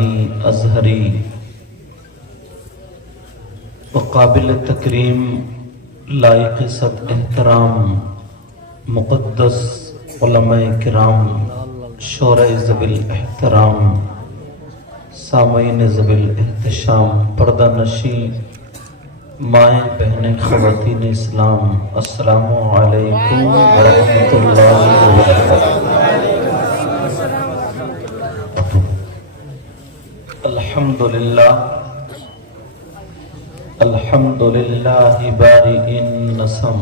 نورانی ازہری وقابل تکریم لائق صد احترام مقدس علماء کرام شورۂ ذوی الاحترام سامعین ذوی الاحتشام پردہ نشین مائیں بہنیں خواتین اسلام السلام علیکم ورحمۃ اللہ وبرکاتہ۔ الحمدللہ الحمدللہ بارئ النسم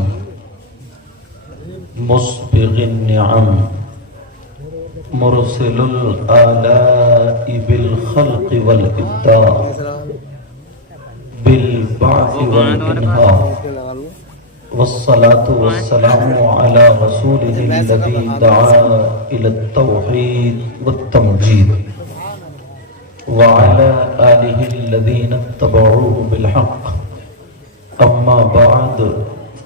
مسبغ النعم مرسل الآلاء بالخلق والإبداع بالبعث والإنهاء والصلاة والسلام على رسوله الذي دعا إلى التوحيد والتمجيد وعلى آله الذين اتبعوه بالحق أما بعد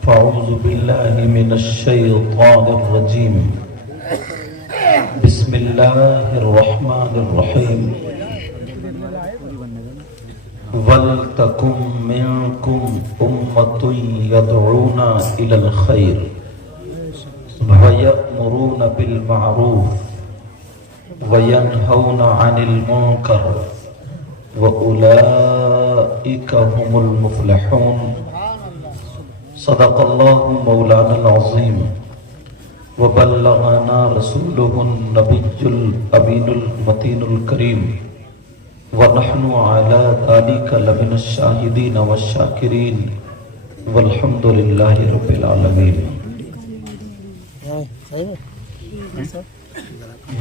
فأعوذ بالله من الشيطان الرجيم بسم الله الرحمن الرحيم وَلْتَكُمْ مِنْكُمْ أُمَّةٌ يَدْعُونَ إِلَى الْخَيْرِ وَيَأْمُرُونَ بِالْمَعْرُوفِ وَيَنْهَوْنَ عَنِ الْمُنْكَرِ وَأُولَئِكَ هُمُ الْمُفْلِحُونَ صدق الله مولانا العظيم وبلغنا رسوله النبي الأمين المتين الكريم ونحن على ذلك لمن الشاهدين والشاكرين والحمد لله رب العالمين۔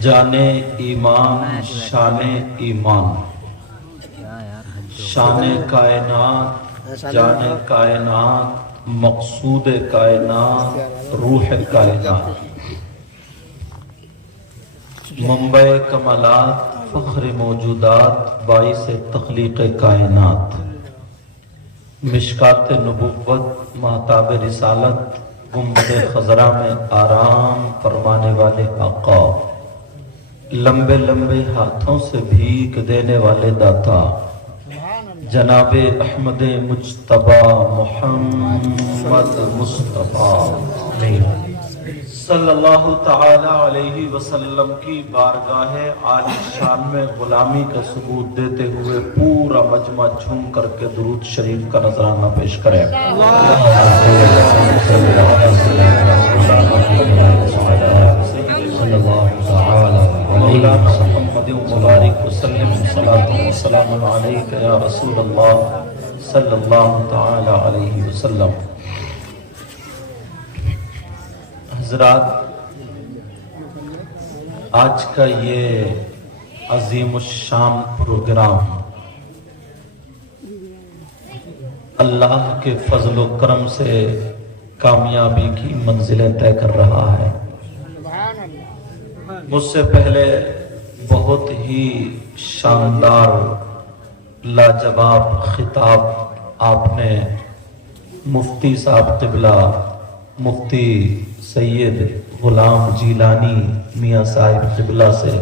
جانے ایمان شان ایمان، شان کائنات جان کائنات مقصود کائنات روح کائنات، منبع کمالات فخر موجودات باعث تخلیق کائنات، مشکات نبوت مہتاب رسالت گنبد خضرا میں آرام فرمانے والے آقا، لمبے لمبے ہاتھوں سے بھیک دینے والے داتا جناب احمد مجتبی محمد مصطفیٰ صلی اللہ تعالی علیہ وسلم کی بارگاہ عالی شان میں غلامی کا ثبوت دیتے ہوئے پورا مجمع جھوم کر کے درود شریف کا نذرانہ پیش کریں۔ مولانا محمد مبارک وسلم صلاۃ و سلام علیک یا رسول اللہ صلی اللہ تعالی علیہ وسلم۔ حضرات، آج کا یہ عظیم الشان پروگرام اللہ کے فضل و کرم سے کامیابی کی منزلیں طے کر رہا ہے۔ مجھ سے پہلے بہت ہی شاندار لاجواب خطاب آپ نے مفتی صاحب قبلہ مفتی سید غلام جیلانی میاں صاحب قبلہ سے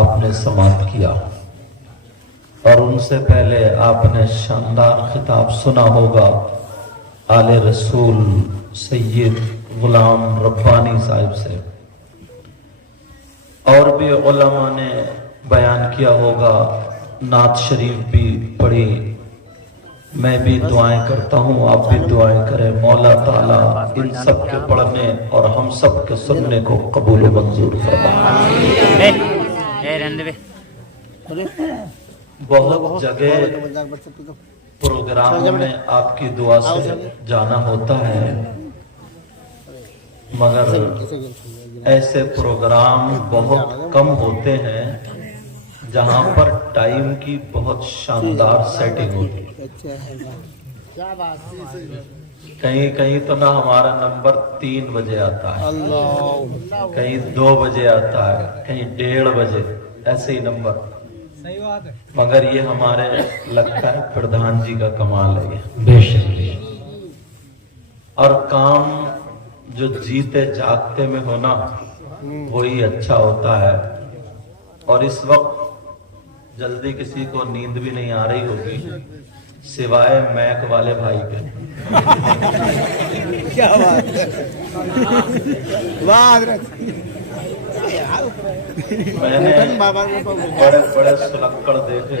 آپ نے سماعت کیا، اور ان سے پہلے آپ نے شاندار خطاب سنا ہوگا آل رسول سید غلام ربانی صاحب سے، اور بھی علماء نے بیان کیا ہوگا، نعت شریف بھی پڑھی۔ میں بھی دعائیں کرتا ہوں، آپ بھی دعائیں کریں، مولا تعالیٰ ان سب کے پڑھنے اور ہم سب کے سننے کو قبول و منظور فرمائے۔ بہت جگہ پروگراموں میں آپ کی دعا سے جانا ہوتا ہے، مگر ایسے پروگرام بہت کم ہوتے ہیں جہاں پر ٹائم کی بہت شاندار سیٹنگ ہوتی ہے۔ کہیں تو نہ ہمارا نمبر 3 بجے آتا ہے، کہیں 2 بجے آتا ہے، کہیں 1:30 بجے، ایسے ہی نمبر، مگر یہ ہمارے لگتا ہے پردھان جی کا کمال ہے یہ، بے شک۔ اور کام جو جیتے جاگتے میں ہونا وہی اچھا ہوتا ہے، اور اس وقت जल्दी किसी को नींद भी नहीं आ रही होगी सिवाय मैक वाले भाई के। क्या बात है, वाह हजरत। मैंने बड़े बड़े सुलक्कड़ देखे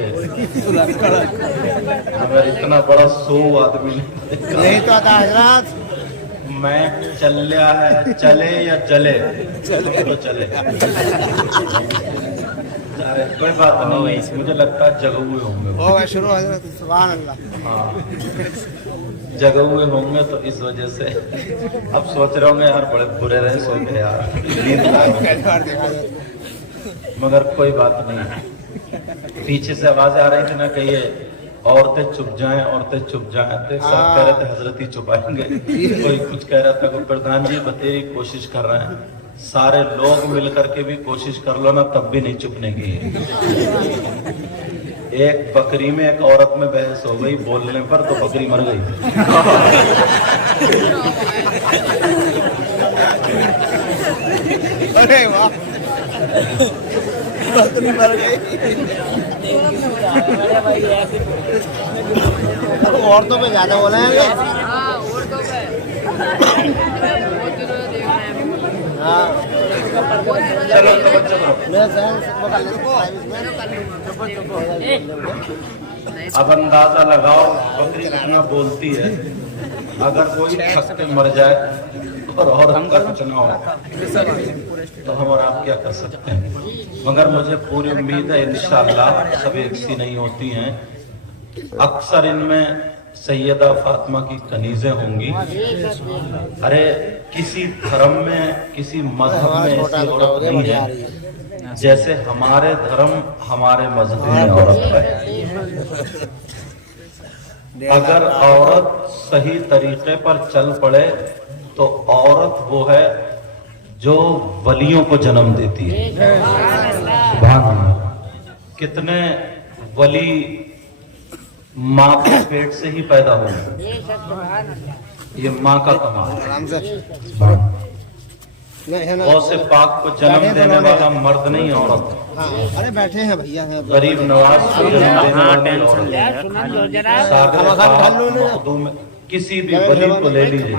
मगर इतना बड़ा सो आदमी नहीं तो आता हजरत। मैं चल लिया है, चले या जले तो चले। अरे कोई बात नहीं, मुझे लगता है जगे हुए होंगे। ओ शुरू हजरत, सुभान अल्लाह। हाँ जगे हुए होंगे तो इस वजह से अब सोच रहे होंगे यार बड़े बुरे रहे सो गए यार नींद आ गई। मगर कोई बात नहीं, पीछे से आवाज आ रही थी ना कि ये औरतें चुप जाएं, औरतें चुप जाएं, तो सब कह रहे थे हजरत ही चुपाएंगे। कोई कुछ कह रहा था कि प्रधान जी बतेरी कोशिश कर रहे हैं, सारे लोग मिल करके भी कोशिश कर लो ना तब भी नहीं चुपने की। एक बकरी में एक औरत में बहस हो गई बोलने पर तो बकरी मर गई। अरे वाह, बकरी मर गई। औरतों पे ज्यादा बोला है। चलो तो बच्चों अब अंदाजा लगाओ बकरी कितना बोलती है। अगर कोई थक के मर जाए और औरत का कुछ ना हो तो हम और आप क्या कर सकते हैं। मगर मुझे पूरी उम्मीद है इंशाअल्लाह सब एक सी नहीं होती हैं, अक्सर इनमें सैयदा फातिमा की कनीजें होंगी। अरे किसी धर्म में किसी मजहब में ऐसी औरत नहीं है जैसे हमारे धर्म हमारे मजहब में औरत है। अगर औरत सही तरीके पर चल पड़े तो औरत वो है जो वलियों को जन्म देती है। सुभान अल्लाह। कितने वली माँ के पेट से ही पैदा हो, ये माँ का कमाल है। गौसे पाक को जन्म देने वाला मर्द नहीं औरत। अरे बैठे हैं भैया, गरीब नवाज को जन्म देने वाली किसी भी वली को ले लीजिए,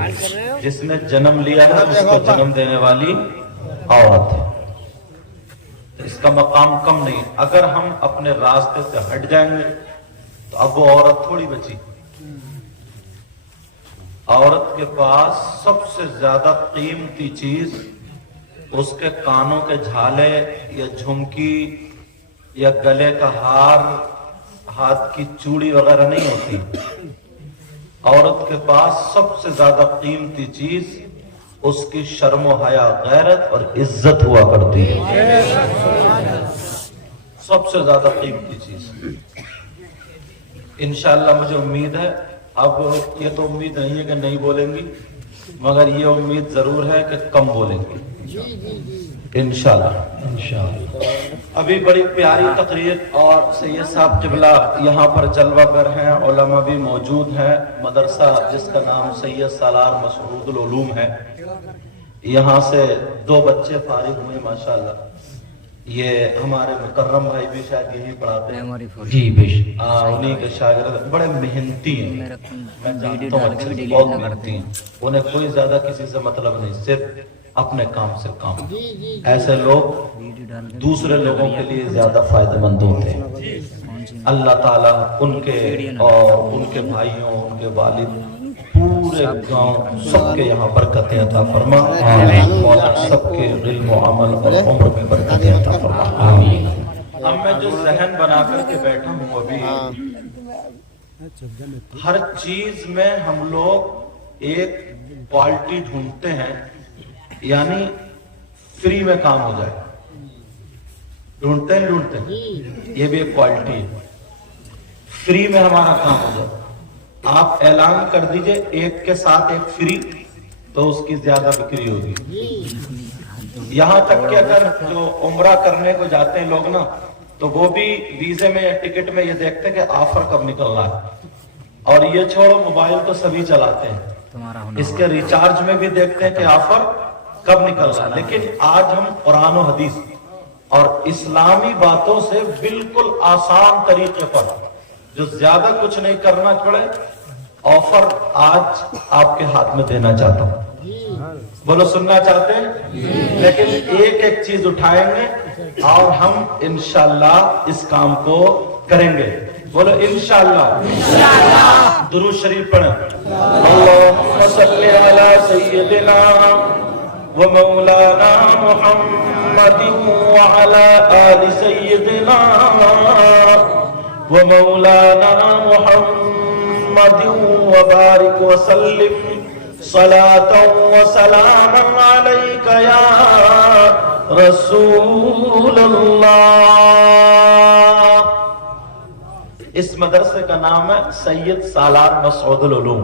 जिसने जन्म लिया है उसको जन्म देने वाली औरत है। इसका मकाम कम नहीं। अगर हम अपने रास्ते से हट जाएंगे तो अब वो औरत थोड़ी बची। औरत के पास सबसे ज्यादा कीमती चीज उसके कानों के झाले या झुमकी या गले का हार, हाथ की चूड़ी वगैरह नहीं होती। औरत के पास सबसे ज्यादा कीमती चीज उसकी शर्म हया, गैरत और इज्जत हुआ करती है। सबसे ज्यादा कीमती चीज। इंशाअल्लाह मुझे उम्मीद है, अब ये तो उम्मीद नहीं है कि नहीं बोलेंगी, मगर ये उम्मीद जरूर है कि कम बोलेंगी इंशाअल्लाह। अभी बड़ी प्यारी तकरीर और सैयद साहब किबला यहाँ पर जलवागर हैं, उलमा भी मौजूद हैं। मदरसा जिसका नाम सैयद सालार मसऊदुल उलूम है, यहाँ से 2 बच्चे फारिग हुए माशाअल्लाह। ये हमारे मुकर्रम भाई भी शायद यही पढ़ाते हैं जी, उन्हीं के शागिर्द बड़े मेहनती हैं। मैं जानता हूँ अच्छे, बहुत मेहनती हैं। उन्हें कोई ज्यादा किसी से मतलब नहीं, सिर्फ अपने काम से काम। ऐसे लोग दूसरे लोगों के लिए ज्यादा फायदेमंद होते हैं। अल्लाह ताला उनके और उनके भाइयों, उनके वालिद, पूरे गांव सबके यहाँ बरकतें अता फरमा। मौला सबके इल्म और अमल और उम्र में बरकतें अता फरमा। आमीन। अब मैं जो जहन बना करके बैठा हूँ अभी, हर चीज में हम लोग एक क्वालिटी ढूंढते हैं, यानी फ्री में काम हो जाए। ढूंढते हैं ये भी एक क्वालिटी है, फ्री में हमारा काम हो जाए। आप ऐलान कर दीजिए एक के साथ एक फ्री, तो उसकी ज्यादा बिक्री होगी। यहाँ तक कि अगर जो उम्रा करने को जाते हैं लोग ना, तो वो भी वीजे में या टिकट में ये देखते हैं कि ऑफर कब निकल रहा है। और ये छोड़ो, मोबाइल तो सभी चलाते हैं, इसके रिचार्ज में भी देखते हैं कि ऑफर कब निकल रहा है। लेकिन आज हम कुरान और हदीस اور اسلامی باتوں سے بالکل آسان طریقے پر جو زیادہ کچھ نہیں کرنا پڑے آفر آج آپ کے ہاتھ میں دینا چاہتا ہوں. بولو سننا چاہتے ہیں؟ لیکن ایک ایک چیز اٹھائیں گے اور ہم انشاءاللہ اس کام کو کریں گے. بولو انشاءاللہ. درود شریف پڑھیں. اللہم صلی علی سیدنا و مولانا محمد وعلی آل سیدنا و مولانا محمد وبارک وسلم صلاة و سلام علیک یا رسول اللہ. اس مدرسے کا نام ہے سید سالار مسعود العلوم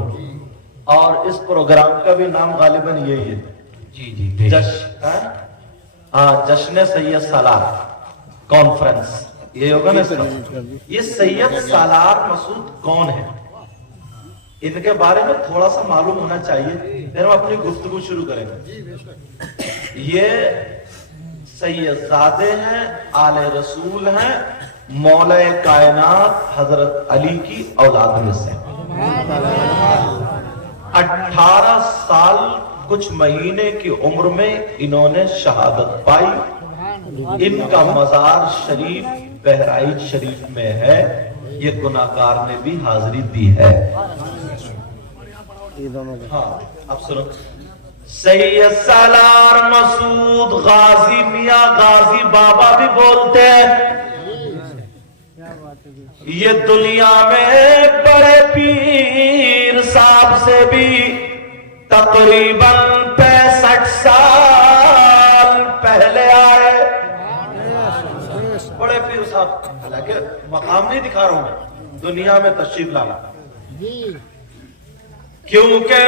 اور اس پروگرام کا بھی نام غالباً یہی ہے. جی جی جشن سید سالار کانفرنس یہ ہوگا نا. یہ سید سالار مسعود کون ہے ان کے بارے میں تھوڑا سا معلوم ہونا چاہیے پھر ہم اپنی گفتگو شروع کریں گے. یہ سید زادے ہیں، آل رسول ہیں، مولا کائنات حضرت علی کی اولاد میں سے. 18 سال کچھ مہینے کی عمر میں انہوں نے شہادت پائی. ان کا مزار شریف بہرائچ شریف میں ہے. یہ گناہگار نے بھی حاضری دی ہے. ہاں اب سنو. سید سالار مسعود غازی میاں غازی بابا بھی بولتے ہیں. یہ دنیا میں بڑے پیر صاحب سے بھی تقریباً 65 سال پہلے آئے. بڑے پیر صاحب، حالانکہ مقام نہیں دکھا رہا ہوں میں، دنیا میں تشریف لانا، کیونکہ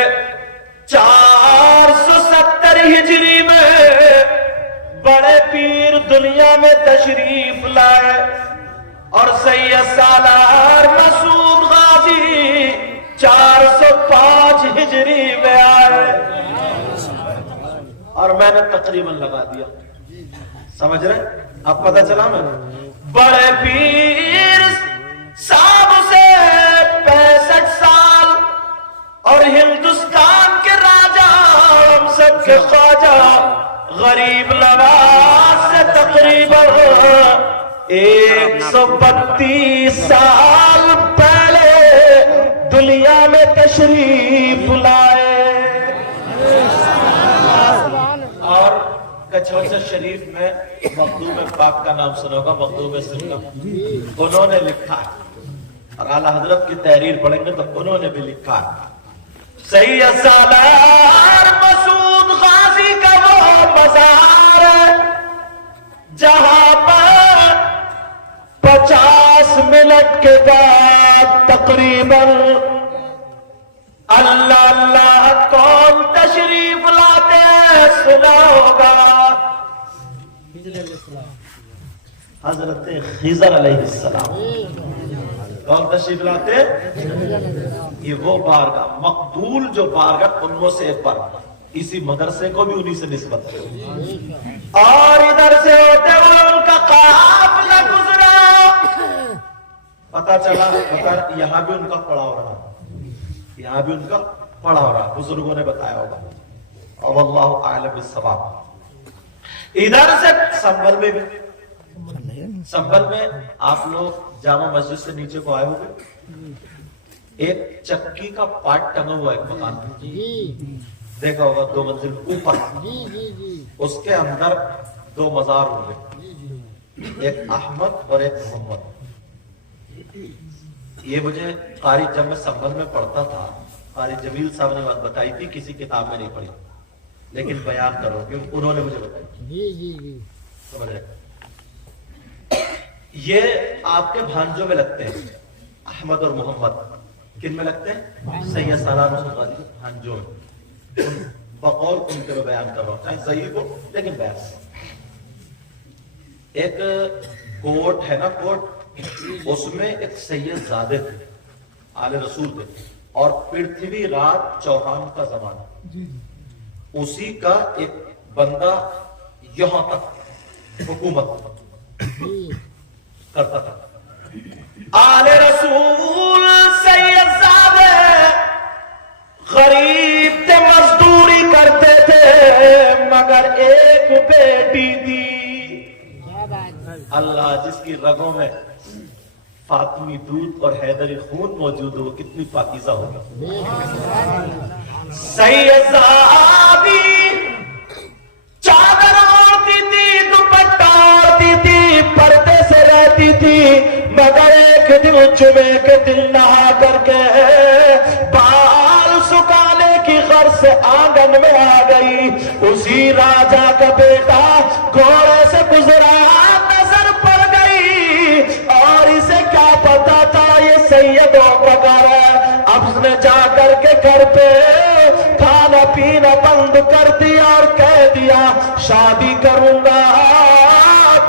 470 ہجری میں بڑے پیر دنیا میں تشریف لائے اور سید سالار مسعود غازی 405 ہجری میں آئے. اور میں نے تقریباً لگا دیا. سمجھ رہے؟ اب پتہ چلا میں بڑے پیر صاحب سے 65 سال اور ہندوستان کے راجہ ہم سب کے خواجہ غریب نواز سے تقریباً 132 سال پہلے دنیا میں تشریف لائے. اور کچھوچا شریف میں مخدوم پاک کا نام سنا ہوگا، مخدوم سنگم. انہوں نے لکھا اور اعلیٰ حضرت کی تحریر پڑھیں گے تو انہوں نے بھی لکھا سید سالار مسعود غازی کا وہ مزار ہے جہاں پر 50 منٹ کے بعد تقریباً اللہ اللہ کون تشریف لاتے ہیں سنا ہوگا. حضرت خضر علیہ السلام کون تشریف لاتے؟ یہ وہ بارگاہ مقبول جو بارگاہ ان میں سے ایک بار اسی مدرسے کو بھی انہی سے نسبت ہے. اور ادھر سے ہوتے ہوئے ان کا قافلہ گزرا. پتا چلا یہاں بھی ان کا پڑاؤ رہا، یہاں بھی ان کا پڑاؤ رہا، بزرگوں نے بتایا ہوگا. اور واللہ اعلم بالصواب. ادھر سے سنبل میں بھی، سنبل میں آپ لوگ جامع مسجد سے نیچے کو آئے ہوگے، ایک چکی کا پاٹ ٹنگا ہوا ایک مکان دیکھا ہوگا 2 منزل اوپر. اس کے اندر 2 مزار ہوں گے، ایک احمد اور ایک محمد. یہ مجھے قاری جب میں سنبل میں پڑھتا تھا قاری جمیل صاحب نے بات بتائی تھی، کسی کتاب میں نہیں پڑھی لیکن بیان کرو کیونکہ انہوں نے مجھے بتائی. سمجھ رہے؟ یہ آپ کے بھانجوں میں لگتے ہیں احمد اور محمد. کن میں لگتے ہیں؟ سید سالار مسعود غازی بھانجوں میں. بقول ان کے بیان کر رہا ہوں چاہے صحیح ہو لیکن بحث. ایک کوٹ ہے نا، کوٹ، اس میں ایک سید زادے تھے، آل رسول تھے، اور پرتھوی راج چوہان کا زمانہ، اسی کا ایک بندہ یہاں تک حکومت کرتا تھا. آل رسول سید زادے غریب تھے, مزدوری کرتے تھے, مگر ایک بیٹی تھی. اللہ جس کی رگوں میں فاطمی دودھ اور حیدری خون موجود ہو, کتنی پاکیزہ ہوگی. سید زادی چادر اوڑھتی تھی, دوپٹہ اوڑھتی تھی, پردے سے رہتی تھی, مگر ایک دن جمعے کے دن نہا کر کے بال سکانے کی غرض سے آنگن میں آ گئی. اسی راجا کا بیٹا گھوڑے سے گزرا, نظر پڑ گئی, اور اسے کیا پتا تھا یہ سیدوں کا گھر ہے. اب اس نے جا کر کے گھر پہ کھانا پینا بند کر دیا اور کہہ دیا شادی کروں گا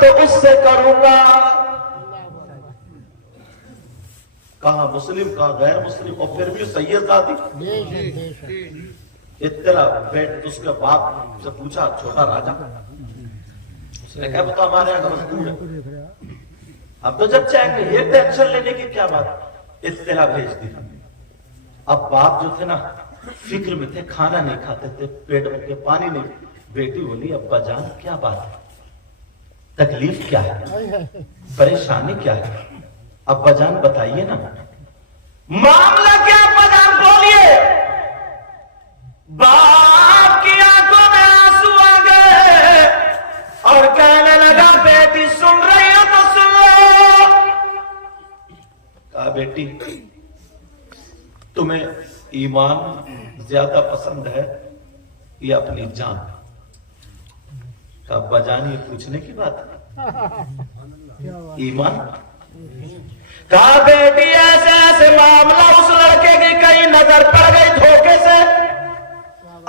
تو اس سے کروں گا. کہاں مسلم کہاں غیر مسلم, اور پھر بھی سید زادی. اطلاع بیٹھ اس کے باپ سے پوچھا, چھوٹا راجا, اس نے کہا بتا ہمارے یہاں مزدور ہے, اب تو جب چاہیں گے یہ ٹینشن لینے کی کیا بات. اطلاع بھیج دی. اب باپ جو تھے نا فکر میں تھے, کھانا نہیں کھاتے تھے, پیٹ میں کے پانی نہیں. بیٹی بولی ابا جان کیا بات ہے, تکلیف کیا ہے, پریشانی کیا ہے, ابا جان بتائیے نا معاملہ کیا. ابا جان بولیے. باپ کی آنکھوں میں آنسو آ گئے اور کہنے لگا بیٹی سن رہی ہو تو سن لو. کہا بیٹی تمہیں ایمان زیادہ پسند ہے یا اپنی جان. کہا ابا جان یہ پوچھنے کی بات ہے, ایمان. کہا بیٹی ایسے ایسے معاملہ اس لڑکے کی کہیں نظر پڑ گئی دھوکے سے,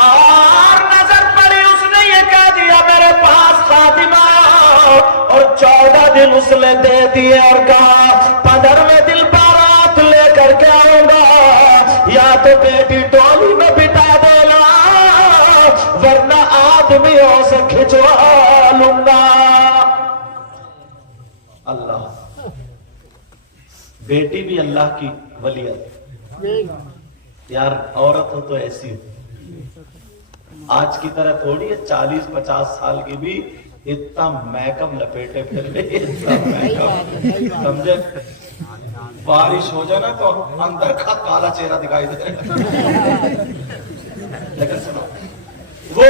اور نظر پڑی اس نے یہ کہہ دیا میرے پاس خاتمہ, اور 14 دن اس نے دے دیے اور کہا 15ویں دن بارات لے کر کے آؤں گا, یا تو بیٹی ڈولی میں بٹا دینا ورنہ آدمیوں سے کھچوا لوں گا. اللہ, بیٹی بھی اللہ کی ولیت. یار عورت ہو تو ایسی ہو, آج کی طرح تھوڑی ہے 40-50 سال کی بھی اتنا میک اپ لپیٹے پھر سمجھے. بارش ہو جائے نا تو اندر کا کالا چہرہ دکھائی دے. لیکن سنو وہ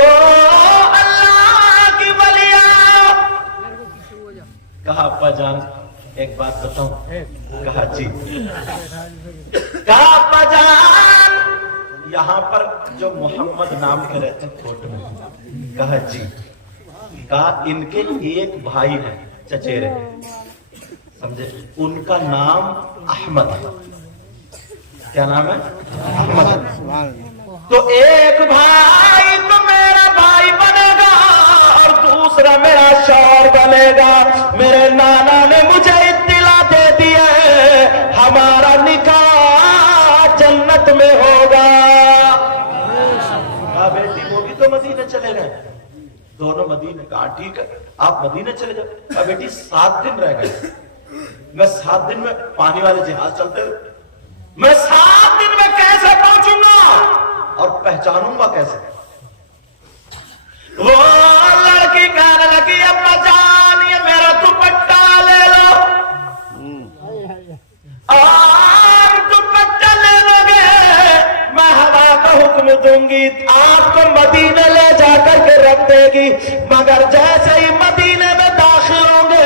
اللہ کی ولیات. کہا ابا جان ایک بات بتاؤں. کہا جی. کہا ابا جان یہاں پر جو محمد نام کے رہتے ہیں فوٹو میں. کہا جی. کہا ان کے ایک بھائی ہیں چچیرے, سمجھے, ان کا نام احمد ہے. کیا نام ہے؟ احمد. تو ایک بھائی تو میرا بھائی بنے گا اور دوسرا میرا شوہر بنے گا. میرے نانا نے مجھے اطلاع دے دی ہے ہمارا نکاح جنت میں ہوگا. کہا بیٹی وہ بھی تو مدینے چلے گئے, دونوں مدینے. کہا ٹھیک ہے آپ مدینے چلے جاؤ. کہا بیٹی 7 دن رہ گئے, میں 7 دن میں پانی والے جہاز چلتے ہوئے میں 7 دن میں کیسے پہنچوں گا اور پہچانوں گا کیسے. وہ لڑکی کہنے لگی ابا جان یہ میرا دوپٹہ لے لو, اور دوپٹہ لے لو گے میں ہوا کا حکم دوں گی آپ کو مدینے لے جا کر کے رکھ دے گی. مگر جیسے ہی مدینے میں داخل ہوں گے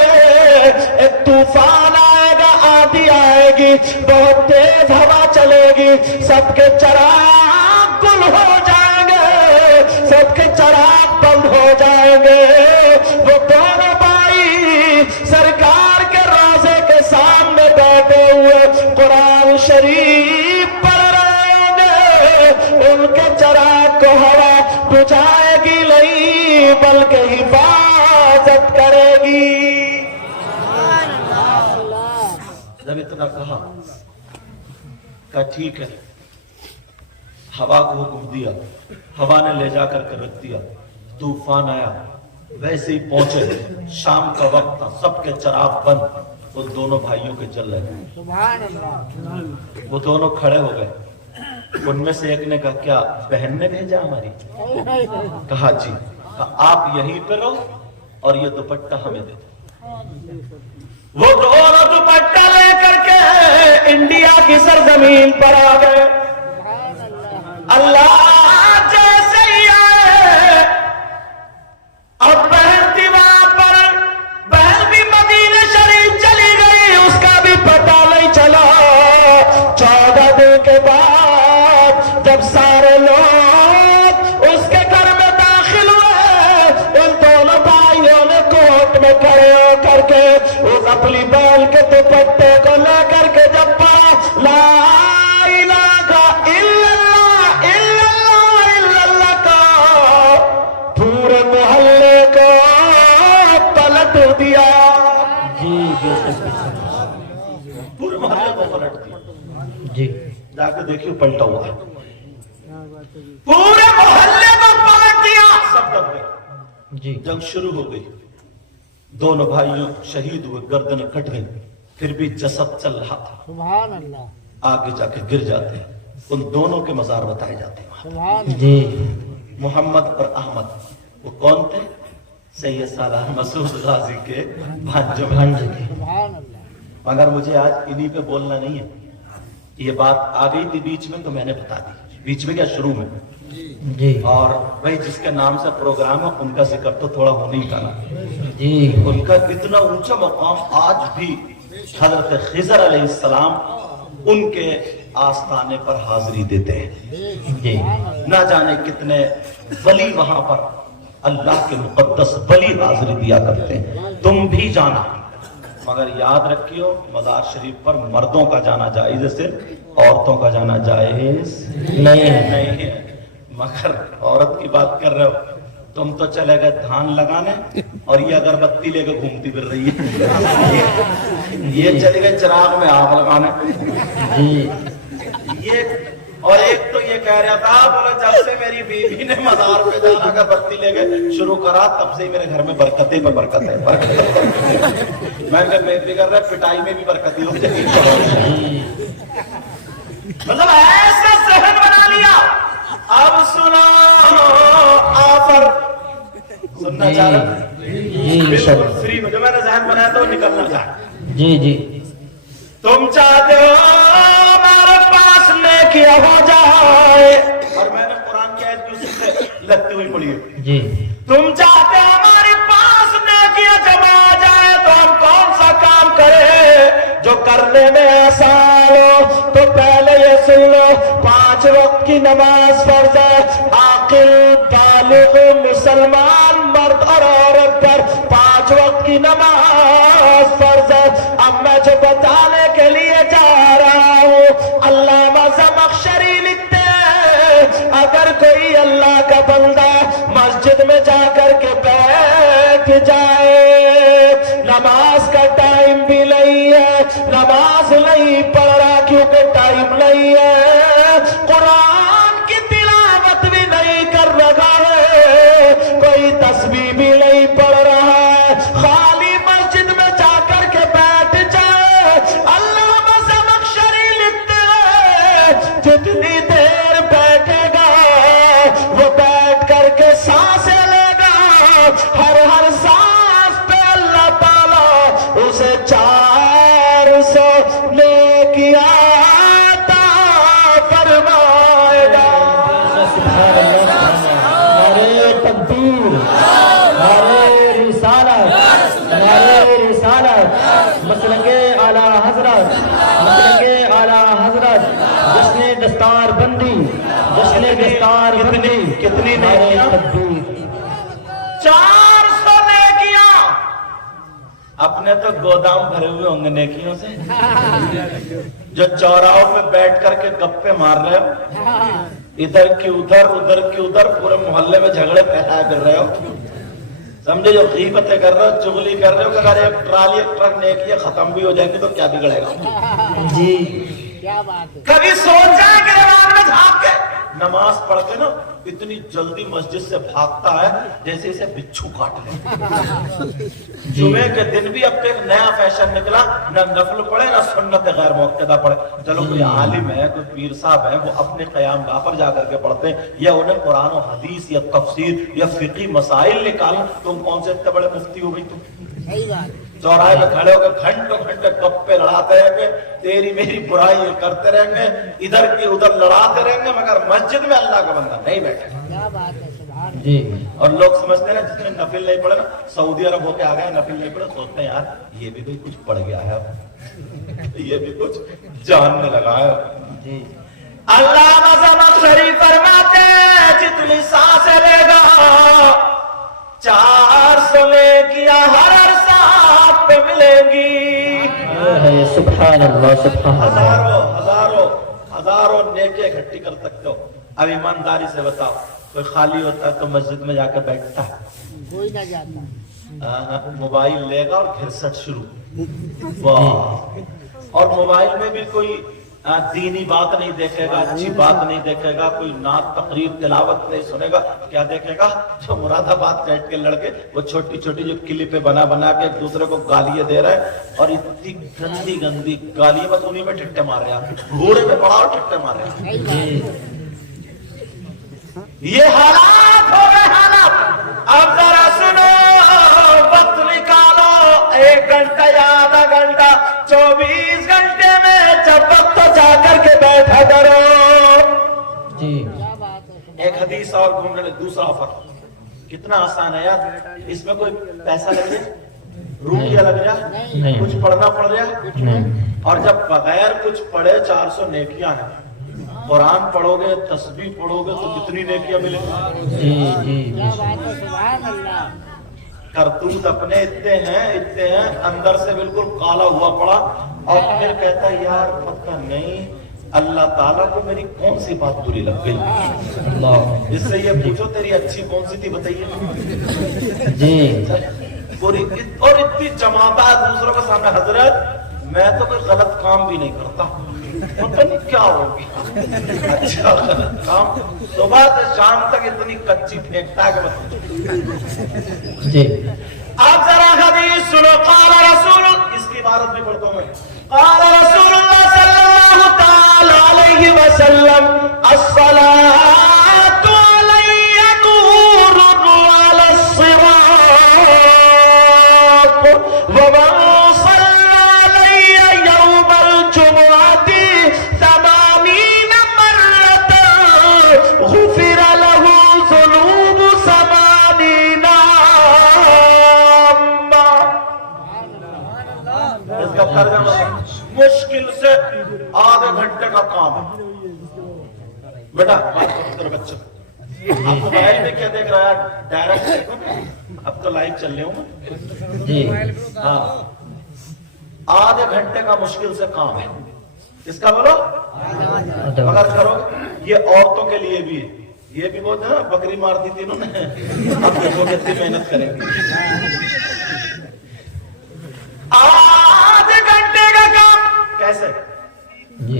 ایک طوفان آئے گا, آندھی آئے گی, بہت تیز ہوا چلے گی, سب کے چراغ گل ہو جائیں گے, سب کے چراغ بند ہو جائیں گے. وہ دونوں بھائی سرکار کے روضے کے سامنے بیٹھے ہوئے قرآن شریف پڑھ رہے ہوں گے. ان کے چراغ کو ہوا بجھائے گی نہیں بلکہ حفاظت کرے گی. جب اتنا کہا ٹھیک ہے. ہوا کو حکم دیا, ہوا نے لے جا کر کے رکھ دیا. طوفان آیا, वैसे ही पहुंचे, शाम का वक्त था, सबके चराग बंद, वो दोनों भाइयों के जल रहे। वो दोनों खड़े हो गए। उनमें से एक ने कहा, क्या बहन ने भेजा हमारी? कहा जी। कहा, आप यहीं पे रहो और ये दुपट्टा हमें दे दो। वो दोनों दुपट्टा लेकर के इंडिया की सरजमीन पर आ गए। अल्लाह जैसे ही आए और बहन थी वहां पर, बहन भी मदीने शरीफ चली गई, उसका भी पता नहीं चला। 14 दिन के बाद जब सारे लोग उसके घर में दाखिल हुए, उन दोनों भाइयों ने कोर्ट में खड़े होकर के उस अपनी बहन के दुपट्टे को लेकर के जब पढ़ा, ला इलाहा इल्लल्लाह इल्लल्लाह इल्लल्लाह का, पूरे मोहल्ले को पलट दिया। पूरे मोहल्ले को पलट दिया जी। जाकर देखिए पलटा हुआ, पूरे मोहल्ले को पलट दिया, सब दब गए जी। जंग शुरू हो गई, दोनों भाइयों शहीद हुए, गर्दनें कट गई, फिर भी जसद चल रहा था। सुभान अल्लाह। आगे जाके गिर जाते हैं, उन दोनों के मजार बताए जाते हैं जी। मोहम्मद और अहमद, वो कौन थे? सैयद सालाह मसूद गाजी के भांजे थे। मगर मुझे आज इन्हीं पे बोलना नहीं है, ये बात आ गई थी बीच में तो मैंने बता दी। बीच में क्या, शुरू में जी। और भाई जिसके नाम से प्रोग्राम है उनका जिक्र तो थोड़ा होने ही था जी। उनका कितना ऊंचा मकाम, आज भी हजरत खिजर अलैहिस्सलाम उनके आस्थाने पर हाजिरी देते हैं जी। ना जाने कितने वली वहां पर अल्लाह के मुकद्दस वली हाजिरी दिया करते हैं, तुम भी जाना। मगर याद रखियो, मजार शरीफ पर मर्दों का जाना जायज है, सिर्फ औरतों का जाना जायज नहीं है। मगर औरत की बात कर रहे हो, तुम तो चले गए धान लगाने और ये अगरबत्ती लेकर घूमती फिर रही है। ये चले गए चिराग में आग लगाने ये। और एक तो ये कह रहा था, बोला जब से मेरी बीवी ने मजार पे जाना अगरबत्ती लेकर शुरू करा, तब से ही मेरे घर में बरकतें पर बरकत है, मैं फिक्र रहा पिटाई में भी बरकती हो जाएगी। मतलब ऐसा सहन बना लिया। अब सुनो ऑफर, सुनना चाह रहा फ्री में, जो मैंने जहन बनाया तो निकलना चाह जी जी। तुम चाहते हो हमारे पास नेकिया हो जाए, और मैंने कुरान की आयत भी उससे लगती हुई पढ़ी है जी। तुम चाहते हो हमारे पास नेकिया जमा जाए, तो हम कौन सा काम करें जो करने में आसान हो? तो पहले ये सुन लो, 5 वक्त की नमाज फर्ज है। आकिल बालिग मुसलमान मर्द और औरत पर 5 वक्त की नमाज फर्ज है। अब मैं जो बताने के लिए जा रहा हूँ, अल्लामा ज़मख़शरी लिखते हैं, अगर कोई अल्लाह का बंदा मस्जिद में जाकर के बैठ जाए, नमाज का टाइम भी नहीं है, नमाज नहीं पढ़ रहा क्योंकि टाइम नहीं है, कुरान की तिलावत भी नहीं कर रहा है, कोई तस्बीह भी नहीं पढ़ रहा है, खाली मस्जिद में जाकर के बैठ जाए, अल्लामा ज़मख़शरी लिखते हैं, जितनी देर बैठेगा वो बैठ करके सांसें लेगा, हर सांस पे अल्लाह ताला उसे 400 नेकियां अता फरमाएगा। नारे तकबीर, नारे रिसालत, नारे रिसालत, मसलके आला हजरत, मसलके आला हजरत, जश्न दस्तार बंदी, जश्न दस्तार बंदी, कितनी नेकियां? 400 नेकियां। अपने तो गोदाम भरे हुए होंगे नेकियों से, जो चौराहों पे बैठ करके गप्पे मार रहे हो, इधर की उधर उधर की उधर, पूरे मोहल्ले में झगड़े फैलाए कर रहे हो, समझे, जो गीबतें कर रहे हो, चुगली कर रहे हो। अगर एक ट्राली एक ट्रक नेकियां खत्म भी हो जाएंगी तो क्या बिगड़ेगा जी। क्या बात है। कभी सोचा है गिरबान में झांक के نماز پڑھ کے نا اتنی جلدی مسجد سے بھاگتا ہے جیسے اسے بچھو کاٹ لے. جمعے کے دن بھی اب ایک نیا فیشن نکلا, نہ نفل پڑھے نہ سنت غیر موقعہ پڑھے. چلو کوئی عالم ہے, کوئی پیر صاحب ہے, وہ اپنے قیام گاہ پر جا کر کے پڑھتے ہیں, یا انہیں قرآن و حدیث یا تفسیر یا فقہی مسائل نکالیں. تم کون سے اتنے بڑے مفتی ہو گئی؟ تم چوراہے پہ کھڑے ہو کے گھنٹوں گھنٹے گپے لڑاتے رہیں گے, تیری میری برائی کرتے رہیں گے, ادھر کی ادھر لڑاتے رہیں گے, مگر مسجد میں اللہ کا بندہ نہیں بیٹھے. جی اور لوگ سمجھتے ہیں جس نے نفل نہیں پڑھے نا, سعودی عرب ہو کے آ گئے نفل نہیں پڑھے, سوچتے ہیں یار یہ بھی کوئی کچھ پڑھ گیا ہے, یہ بھی کچھ جاننے لگا ہے. جی اللہ مذہب شریف فرماتے جتنی سانسیں لے گا 400 نیکیاں ہر سانس پہ ملیں گی. سبحان اللہ سبحان اللہ. ہزاروں نیکیاں اکٹھی کر سکتے ہو. اب ایمانداری سے بتاؤ, کوئی خالی ہوتا ہے تو مسجد میں جا کے بیٹھتا ہے, کوئی نہ جاتا, موبائل لے گا اور گھرسٹ شروع. واہ. اور موبائل میں بھی کوئی دینی بات نہیں دیکھے گا, اچھی بات نہیں دیکھے گا, کوئی نعت تقریر تلاوت نہیں سنے گا. کیا دیکھے گا؟ جو مراد آباد بیٹھ کے لڑکے وہ چھوٹی چھوٹی جو کلپیں بنا بنا کے ایک دوسرے کو گالیاں دے رہے ہیں, اور اتنی گندی گندی گالیاں, بس انہیں میں ٹھٹے مار رہے ہیں, گھوڑے میں پڑا اور ٹھٹے مار رہے ہیں. یہ حالات ہو گئے حالات. اب ذرا سنو, وقت نکالو, 1 گھنٹہ یا آدھا گھنٹہ, 24 گھنٹے میں جب وقت تو جا کر کے بیٹھا کرو. جی ایک حدیث اور گھومنے لے, دوسرا آفر. کتنا آسان ہے یار, اس میں کوئی پیسہ لگ جائے, روپیہ لگ جائے, نہیں. کچھ پڑھنا پڑ جائے, نہیں. اور جب بغیر کچھ پڑھے 400 نیکیاں ہیں. قرآن پڑھو گے, تسبیح پڑھو گے تو کتنی نیکیاں ملیں گی. جی جی کیا بات ہے, سبحان اللہ. کرتوت اپنے اتنے ہیں, اندر سے بالکل کالا ہوا پڑا, اور پھر کہتا ہے یار پتہ نہیں اللہ تعالیٰ کو میری کون سی بات بری لگ گئی. اللہ. اس سے یہ پوچھو تیری اچھی کون سی تھی بتائیے. جی اور اتنی جماعت دوسروں کے سامنے, حضرت میں تو کوئی غلط کام بھی نہیں کرتا, پتہ نہیں کیا ہوگی. اچھا غلط کام صبح سے شام تک اتنی کچی پھینکتا ہے کہ جی. آپ ذرا حدیث سنو. قال رسول, اس کی عبارت بھی پڑھتا ہوں میں. قال رسول اللہ صلی اللہ تعالی علیہ وسلم الصلاۃ علی نور علی الصراط ومن صلی علی یوم الجمعۃ 80 مرۃ غفر له ذنوب 80 اس کا ترجمہ مشکل سے آدھے گھنٹے کا کام ہے. بیٹا بات کرو بچوں, آپ موبائل میں کیا دیکھ رہا ہے, ڈائریکٹ دیکھو, اب تو لائیو چل رہے ہوں. جی ہاں, آدھے گھنٹے کا مشکل سے کام ہے. اس کا بولو اگر کرو, یہ عورتوں کے لیے بھی ہے. یہ بھی بہت ہے, بکری مار دی تھی انہوں نے, اب دیکھو کتنی محنت کریں گے. آدھے گھنٹے کا کام کیسے؟ جی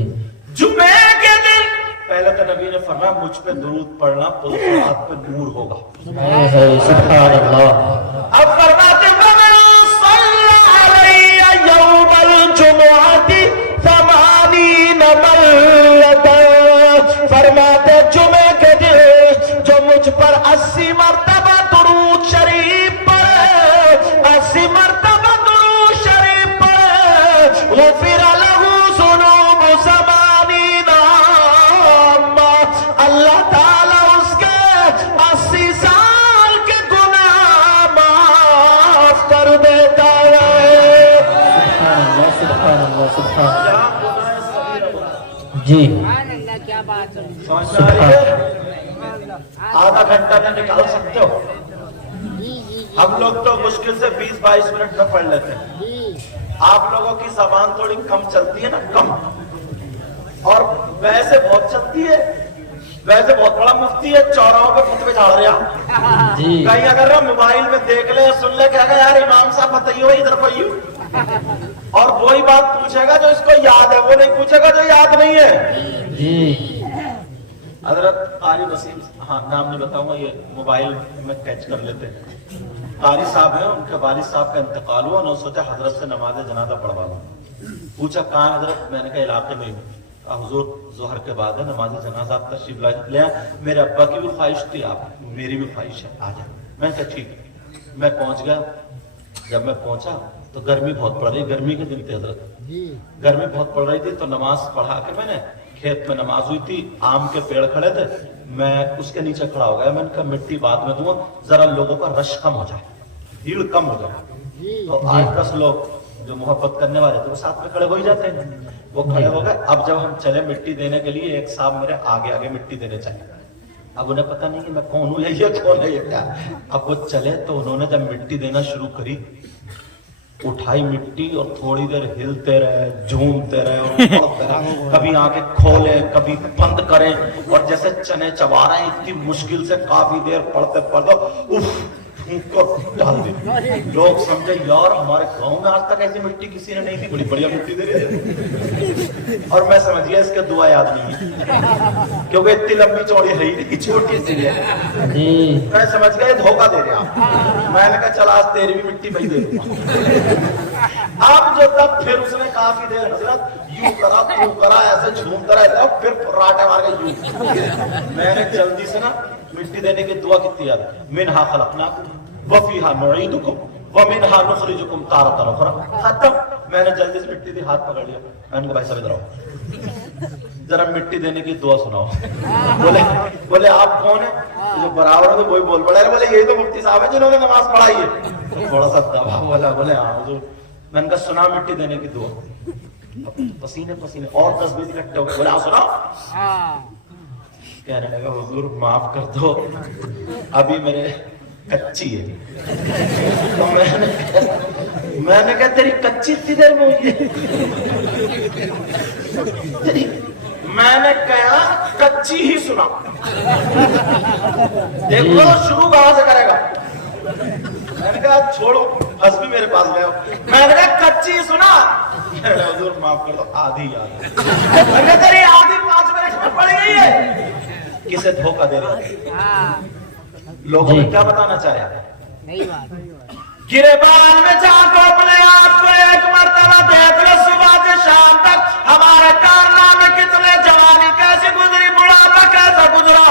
جمعے کے دن پہلے تو نبی نے فرمایا مجھ پہ درود پڑھنا پورات پہ نور ہوگا. سبحان اللہ. اب فرماتے ومن صلی علی یوم الجمعۃ 80 مرۃ, فرماتے جمعے کے دن جو مجھ پر 80 مرتبہ درود شریف پڑھے, 80 مرتبہ درود شریف پڑھے, غفر له ذنوب 80 عاما, اللہ تعالیٰ اس کے 80 سال کے گناہ معاف کر دیتا ہے. سبحان اللہ سبحان اللہ. جی سبحان اللہ, کیا بات ہے. آدھا گھنٹہ میں نکال سکتے ہو. جی جی ہم لوگ تو مشکل سے 20-22 منٹ میں پڑھ لیتے ہیں. جی. آپ لوگوں کی زبان تھوڑی کم چلتی ہے نا, کم, اور ویسے بہت چلتی ہے. ویسے بہت بڑا مفتی ہے, چوراہوں پہ خطبے جھاڑ رہا. جی کہیں اگر موبائل میں دیکھ لے, سن لے, کہے یار امام صاحب بتائیے ادھر کوئی, اور وہی بات پوچھے گا جو اس کو یاد ہے, وہ نہیں پوچھے گا جو یاد نہیں ہے. جی حضرت قاری وسیم، ہاں نام نہیں بتاؤں گا، یہ موبائل میں کیچ کر لیتے ہیں، قاری صاحب ہیں، ان کے والد صاحب کا انتقال ہوا، انہوں نے سوچا حضرت سے نماز جنازہ پڑھوا لوں. پوچھا کہاں حضرت؟ میں نے کہا علاقے میں ہی. حضور ظہر کے بعد ہے نماز جنازہ، آپ تشریف لے آئیں، میرے ابا کی بھی خواہش تھی، آپ میری بھی خواہش ہے، آ جائیں. میں نے کہا ٹھیک ہے. میں پہنچ گیا. جب میں پہنچا تو گرمی بہت پڑ رہی، گرمی کے دن تھے حضرت، گرمی بہت پڑ رہی تھی، تو نماز پڑھا کے میں نے، کھیت میں نماز ہوئی تھی، آم کے پیڑ کھڑے تھے، میں اس کے نیچے کھڑا ہو گیا. میں نے کہا مٹی بعد میں دوں گا، ذرا لوگوں کا رش کم ہو جائے، بھیڑ کم ہو جائے. تو 8-10 لوگ جو محبت کرنے والے تھے وہ ساتھ میں کھڑے ہو ہی جاتے ہیں، وہ کھڑے ہو گئے. اب جب ہم چلے مٹی دینے کے لیے، ایک صاحب میرے آگے آگے مٹی دینے چلے. اب انہیں پتہ نہیں کہ میں کون ہوں، یہ کون ہے، یہ کیا. اب وہ چلے تو انہوں نے جب مٹی دینا شروع کری، اٹھائی مٹی اور تھوڑی دیر ہلتے رہے، جھومتے رہے اور پڑھتے رہے، کبھی آنکھیں کھولے کبھی بند کریں، اور جیسے چنے چبا رہے ہیں، اتنی مشکل سے کافی دیر پڑھتے پڑھتے پھونک کر ڈال دی. لوگ سمجھے یار ہمارے گاؤں میں آج تک ایسی مٹی کسی نے نہیں دی، بڑی بڑھیا مٹی دے رہے ہیں. اور میں سمجھ گیا اس کے دعا یاد نہیں ہے، کیونکہ اتنی لمبی چوڑی ہے ہی نہیں، چھوٹی سی ہے. میں سمجھ گیا یہ دھوکہ دے رہے آپ. میں نے کہا چل آج تیری بھی مٹی میں دے دوں گا. اب جو تب پھر اس نے کافی دیر حضرت یوں کرا تو کرا، ایسے جھومتا رہا، پھر راٹے مار کے یوں. میں نے جلدی سے نا مٹی دینے کی دعا کتنی یاد، منہا خلقناکم وفیہا نعیدکم ومنہا نخرجکم تارۃ اخری. ختم. میں نے جلدی سے مٹی دی، ہاتھ پکڑ لیا. میں نے کہا بھائی صاحب ادھر آؤ، ذرا مٹی دینے کی دعا سناؤ. بولے آپ کون ہیں؟ جو برابر ہے وہی بول پڑے. بولے یہی تو مفتی صاحب ہیں جنہوں نے نماز پڑھائی ہے. تھوڑا سا دبا بولا. بولے ہاں حضور. میں نے کہا سنا مٹی دینے کی دعا. پسینے پسینے اور 10-20 اکٹھے ہو گئے. بولے سنا. کہنے لگا حضور معاف کر دو، ابھی میرے کچی ہے. تو میں نے کہا تیری کچی اتنی دیر میں ہوئی ہے؟ میں نے کہا کچی ہی سنا. دیکھو شروع کہاں سے کرے گا. میں نے کہا چھوڑو، بس بھی میرے پاس گئے ہو. میں نے کہا کچی سنا. حضور معاف کر دو، آدھی یاد. میں نے کہا تیری آدھی 5 منٹ میں پڑ گئی ہے. کسے دھوکہ دے رہا؟ لوگوں نے کیا بتانا چاہے؟ گریبان میں جا کو اپنے آپ کو ایک مرتبہ دیکھ لو، صبح سے شام تک ہمارے کارنامے کتنے، جوانی کیسے گزری، بڑھاپا کیسا گزرا،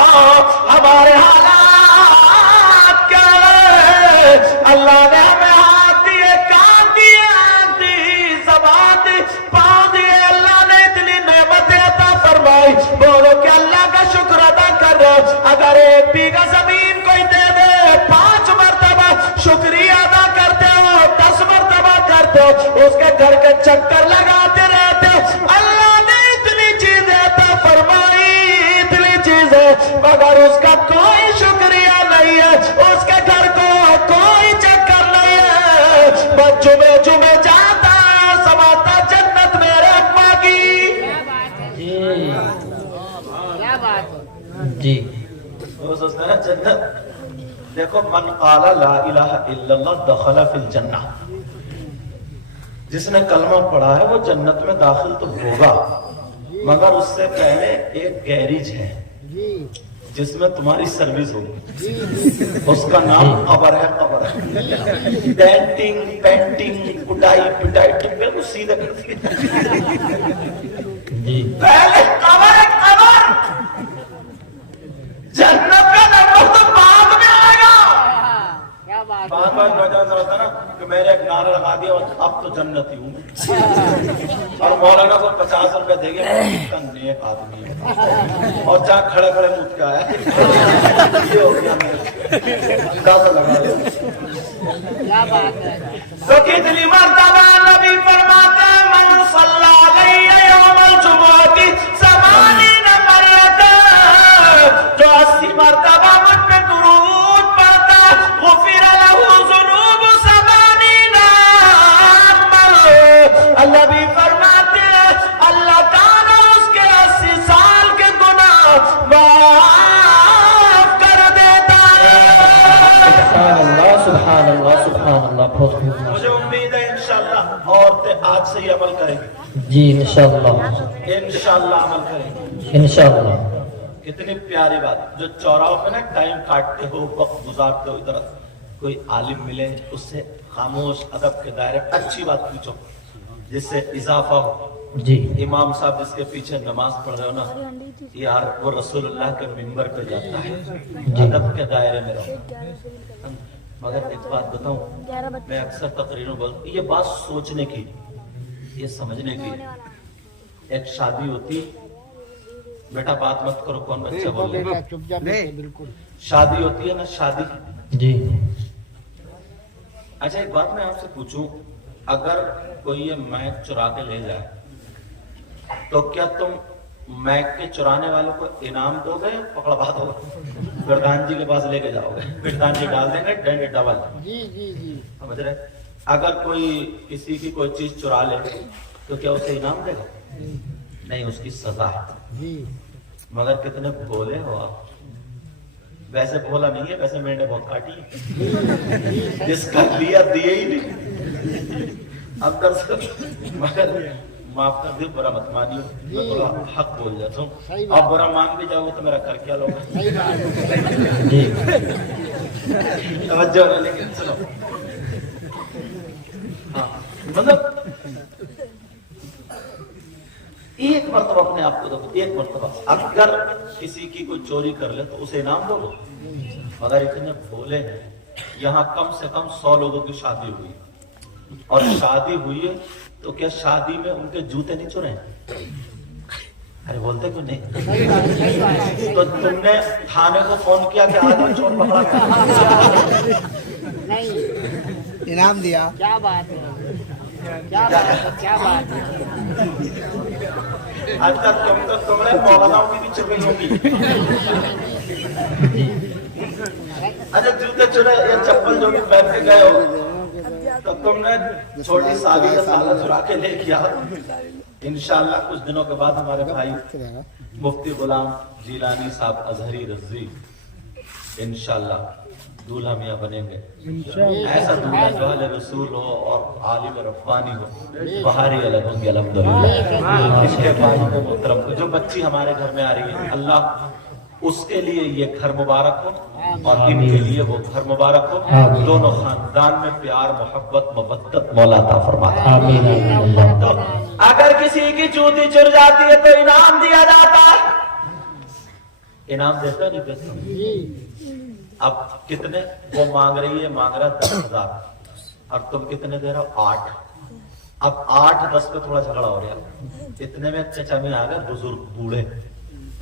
ہمارے حالات کیا ہے. اللہ نے ہمیں ہاتھ دیے، کان دیے، آنکھ دی، زبان دی، پاؤں دیے. اللہ نے اتنی نعمتیں عطا فرمائی. بولو کہ اللہ کا شکر ادا کر رہے ہو. اگر 1 بیگھہ زمین کوئی دے دے، 5 مرتبہ شکریہ ادا کرتے ہو، 10 مرتبہ کرتے ہو، اس کے گھر کے چکر لگاتے رہتے ہو. اللہ نے اتنی چیزیں عطا فرمائی، اتنی چیزیں، مگر اس کا کوئی شکریہ نہیں ہے. اس کے گھر کو کوئی چکر نہیں ہے. بس جمعے جمعے جاتا سماتا جنت میرے ابا کی. کیا بات ہے جی. وہ سوچتا ہے جنت. دیکھو من قال لا الہ الا اللہ دخل فی الجنہ، جس نے کلمہ پڑھا ہے وہ جنت میں داخل تو ہوگا، مگر اس سے پہلے ایک گیریج ہے جس میں تمہاری سروس ہوگی. اس کا نام قبر ہے. قبر ہے ڈینٹنگ پینٹنگ کٹائی پٹائی بالکل سیدھے کرتی ہے. پہلے قبر ہے. قبر جنت کا نمبر تو بعد میں آئے گا. بعد میں نوجوان سمجھتا نا کہ میں نے ایک نعرہ لگا دیا اور اب تو جنتی ہوں. اور مولانا کو 50 روپے دے گے، کتنا نیک آدمی ہے، اور جہاں کھڑے کھڑے مجھ کے آیا یہ ہو گیا میرے اندازہ لگا دیا. کیا بات ہے. تو کتنی مرتبہ نبی فرماتا ہے من صلی علیہ یوم الجمعہ 80 مرتبہ، جو 80 مرتبہ مجھ پہ درود پڑھتا غفر له ذنوب 80 عمل. اللہ بھی فرماتے ہیں اللہ تعالیٰ اس کے 80 سال کے گناہ معاف کر دیتا ہے. سبحان اللہ سبحان اللہ سبحان اللہ. بہت خوب. مجھے امید ہے انشاءاللہ عورتیں آج سے یہ عمل کریں گی. جی انشاءاللہ انشاءاللہ عمل کریں گی. انشاءاللہ. कितनी प्यारी बात। जो चौराहों पे ना टाइम काटते हो, वक्त गुजारते हो, इधर कोई आलिम मिले उससे खामोश अदब के दायरे अच्छी बात पूछो जिससे इजाफा हो। जी इमाम साहब जिसके पीछे नमाज पढ़ रहे हो ना, यार वो रसूलुल्लाह के मिंबर पे जाता है, अदब के दायरे में रहो। मगर एक बात बताऊं, मैं अक्सर तकरीरों बोलता, ये बात सोचने की, ये समझने की। एक शादी होती, बेटा बात मत करो, कौन बच्चा बोल रहे हैं? चुपचाप बिल्कुल। शादी होती है ना, शादी। जी अच्छा एक बात मैं आपसे पूछूं, अगर कोई ये मैक चुरा के ले जाए तो क्या तुम मैक के चुराने वालों को इनाम दोगे, पकड़वा दोगे, प्रधान जी के पास लेके जाओगे, प्रधान जी डाल देंगे डेंट डबल? जी जी जी। समझ रहे? अगर कोई किसी की कोई चीज चुरा ले तो क्या उसे इनाम देगा? नहीं, उसकी सजा है। जी मगर कितने भोले हो आप। वैसे भोला नहीं है, वैसे मैंने बहुत काटी है, जिसका लिया दिए ही नहीं अंदर से। मगर माफ कर दो, बुरा मत मानियो, मैं थोड़ा हक बोल जाता हूँ। आप बुरा मान भी जाओगे तो मेरा कर क्या लोगे? सही बात है। जी तवज्जो है, लेकिन सुनो, हाँ मतलब एक मरतबा अपने आप को देखो, एक मरतबा अगर किसी की कोई चोरी कर ले तो उसे इनाम दो। मगर इतने भोले हैं, यहाँ कम से कम 100 लोगों की शादी हुई, और शादी हुई है तो क्या शादी में उनके जूते नहीं चुरे? अरे बोलते क्यों नहीं? सही बात है, सही बात है। तो तुमने थाने को फोन किया कि आज चोर पकड़ा गया? नहीं, इनाम दिया। क्या बात है, क्या बात है, क्या बात है। आज तक तुमने मौलानाओं की भी चुपी होगी। अच्छा जूते चुरे या चप्पल जो भी पहन के गए हो तो तुमने छोटी साली का साला चुरा के ले किया। इंशाल्लाह कुछ दिनों के बाद हमारे भाई मुफ्ती गुलाम जिलानी साहब अजहरी रज़वी इंशाल्लाह दूल्हा मियां बनेंगे। ऐसा दूल्हा जो अहले रसूल हो और आलिम रब्बानी हो, बाहरी अलग होंगे अल्हम्दुलिल्लाह। इसके बाद मोहतरम जो बच्ची हमारे घर में आ रही है, अल्लाह उसके लिए ये घर मुबारक हो और इनके लिए वो घर मुबारक हो। दोनों खानदान में प्यार मोहब्बत मवद्दत मौला अता फरमाता। आमीन आमीन। तो अगर किसी की जूती चुर जाती है तो इनाम दिया जाता है। इनाम देता नहीं देता? अब कितने वो मांग रही है, मांग रहा 10,000 और तुम कितने दे रहे हो? 8। अब 8-10 पे थोड़ा झगड़ा हो गया। इतने में चचा में आ गए बुजुर्ग बूढ़े,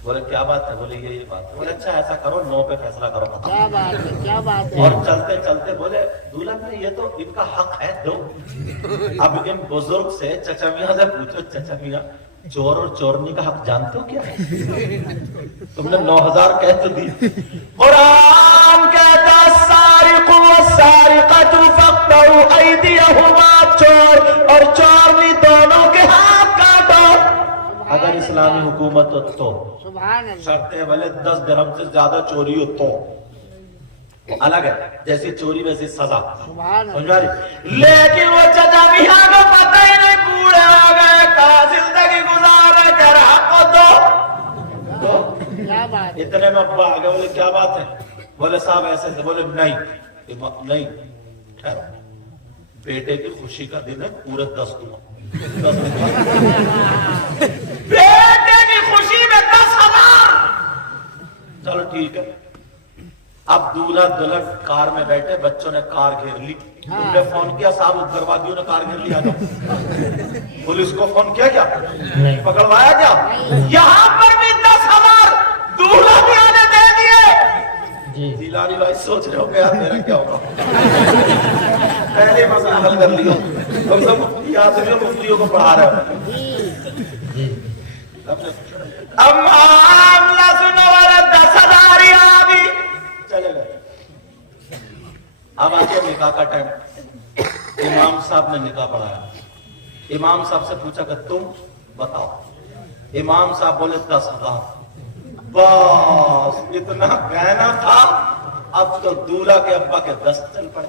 बोले क्या बात है? बोले ये बात है। बोले अच्छा ऐसा करो 9 पे फैसला करो। क्या बात है, क्या बात है। और चलते चलते बोले दूल्हा में ये तो इनका हक है दो। अब इन बुजुर्ग से चचा मियां से पूछो, चचा मियां चोर और चोरनी का हक जानते हो क्या? तुमने 9,000 कह तो दी। कुरान कहता सारिक़ु वस्सारिक़तु फ़क़्तउ अयदियहुमा, चोर और चोरनी दोनों के हाथ काटो। अगर इस्लामी हुकूमत हो तो सुभान अल्लाह। शर्तें भले 10 दिरहम से ज्यादा चोरी हो तो अलग है, जैसी चोरी वैसी सजा। सुभान समझ रही? लेकिन वो चचा मियां को पता ही नहीं, बूढ़े हो गए, कहाँ जिंदगी गुजार रहे, कह रहा को दो। क्या बात है। इतने में अब्बा आ गए, बोले क्या बात है? बोले साहब ऐसे से। बोले नहीं नहीं ठहरो, बेटे की खुशी का दिन है, पूरे 10 दूंगा। बेटे की खुशी में 10,000। चलो ठीक है। अब दूल्हा दुल्हन कार में बैठे, बच्चों ने कार घेर ली। तुमने फोन किया साहब उग्रवादियों ने कार घेर लिया? पुलिस को फोन किया क्या? नहीं। पकड़वाया क्या? यहाँ पर भी 10,000 दूल्हा भी आने दे दिए। जी जिलानी भाई सोच रहे हो क्या मेरा क्या होगा? पहले मसला हल कर लिया। तुम सब मुफ्तियों को पढ़ा रहे हो। जी अब मामला सुनो, 10,000 ही आ गई, चले गए। अब आके निकाह का टाइम। इमाम साहब ने निकाह पढ़ाया। इमाम साहब से पूछा कि तुम बताओ। इमाम साहब बोले 10,000। बस इतना कहना था। अब तो दूल्हा के अब्बा के 10 चल पड़े।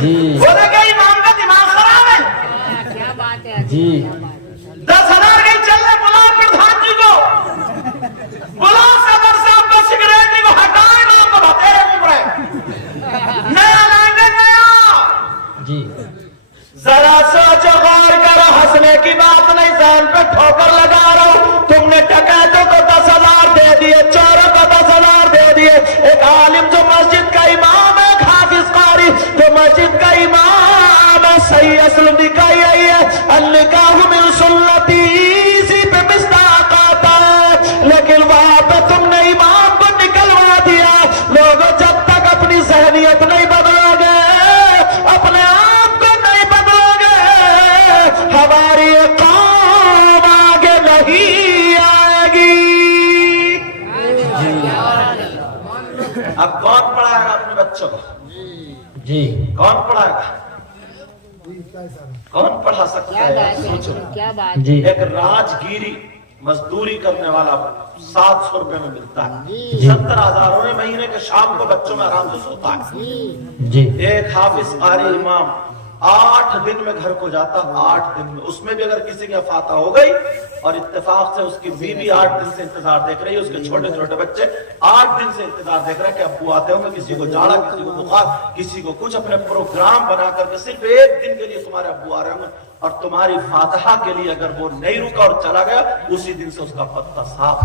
जी बोले कि इमाम का दिमाग खराब है। क्या बात है। जी 10,000 कहीं चल रहे, बुलाओ प्रधान जी को, बुलाओ پہ ٹھوکر لگا رہا ہوں. تم نے ڈکیتوں کو 10,000 دے دیے, چوروں کو 10,000 دے دیے. ایک عالم جو مسجد کا امام ہے, ایک حافظ قاری جو مسجد کا امام ہے, صحیح اصل نکاح یہی ہے, النکاح من سنتی, اسی پہ مصداق آتا ہے. لیکن وہاں پہ تم نے امام کو نکلوا دیا. لوگوں, جب تک اپنی ذہنیت نہیں بدلو گے, اپنے آپ کو نہیں بدلو گے, ہماری قوم آگے نہیں آئے گی. اب کون پڑھائے گا اپنے بچوں کو؟ جی کون پڑھائے گا؟ کون پڑھا سکتا ہے؟ سوچو. کیا بات جی ایک راجگیری مزدوری کرنے والا 700 روپے میں ملتا ہے, جی 70,000 میں مہینے کے شام کو بچوں میں آرام سے سوتا ہے. جی ایک حافظ قاری امام 8 دن میں گھر کو جاتا, 8 دن میں, اس میں بھی اگر کسی کی فاتح ہو گئی اور اتفاق سے اس کی بیوی 8 دن سے انتظار دیکھ رہی ہے, اس کے چھوٹے چھوٹے بچے 8 دن سے انتظار دیکھ رہے ہیں کہ ابو آتے ہوں گے, کسی کو جاڑا, کسی کو بخار, کسی کو کچھ, اپنے پروگرام بنا کر کے صرف 1 دن کے لیے تمہارے ابو آ رہے ہوں گے, اور تمہاری فاتحہ کے لیے اگر وہ نہیں رکا اور چلا گیا, اسی دن سے اس کا پتہ صاف.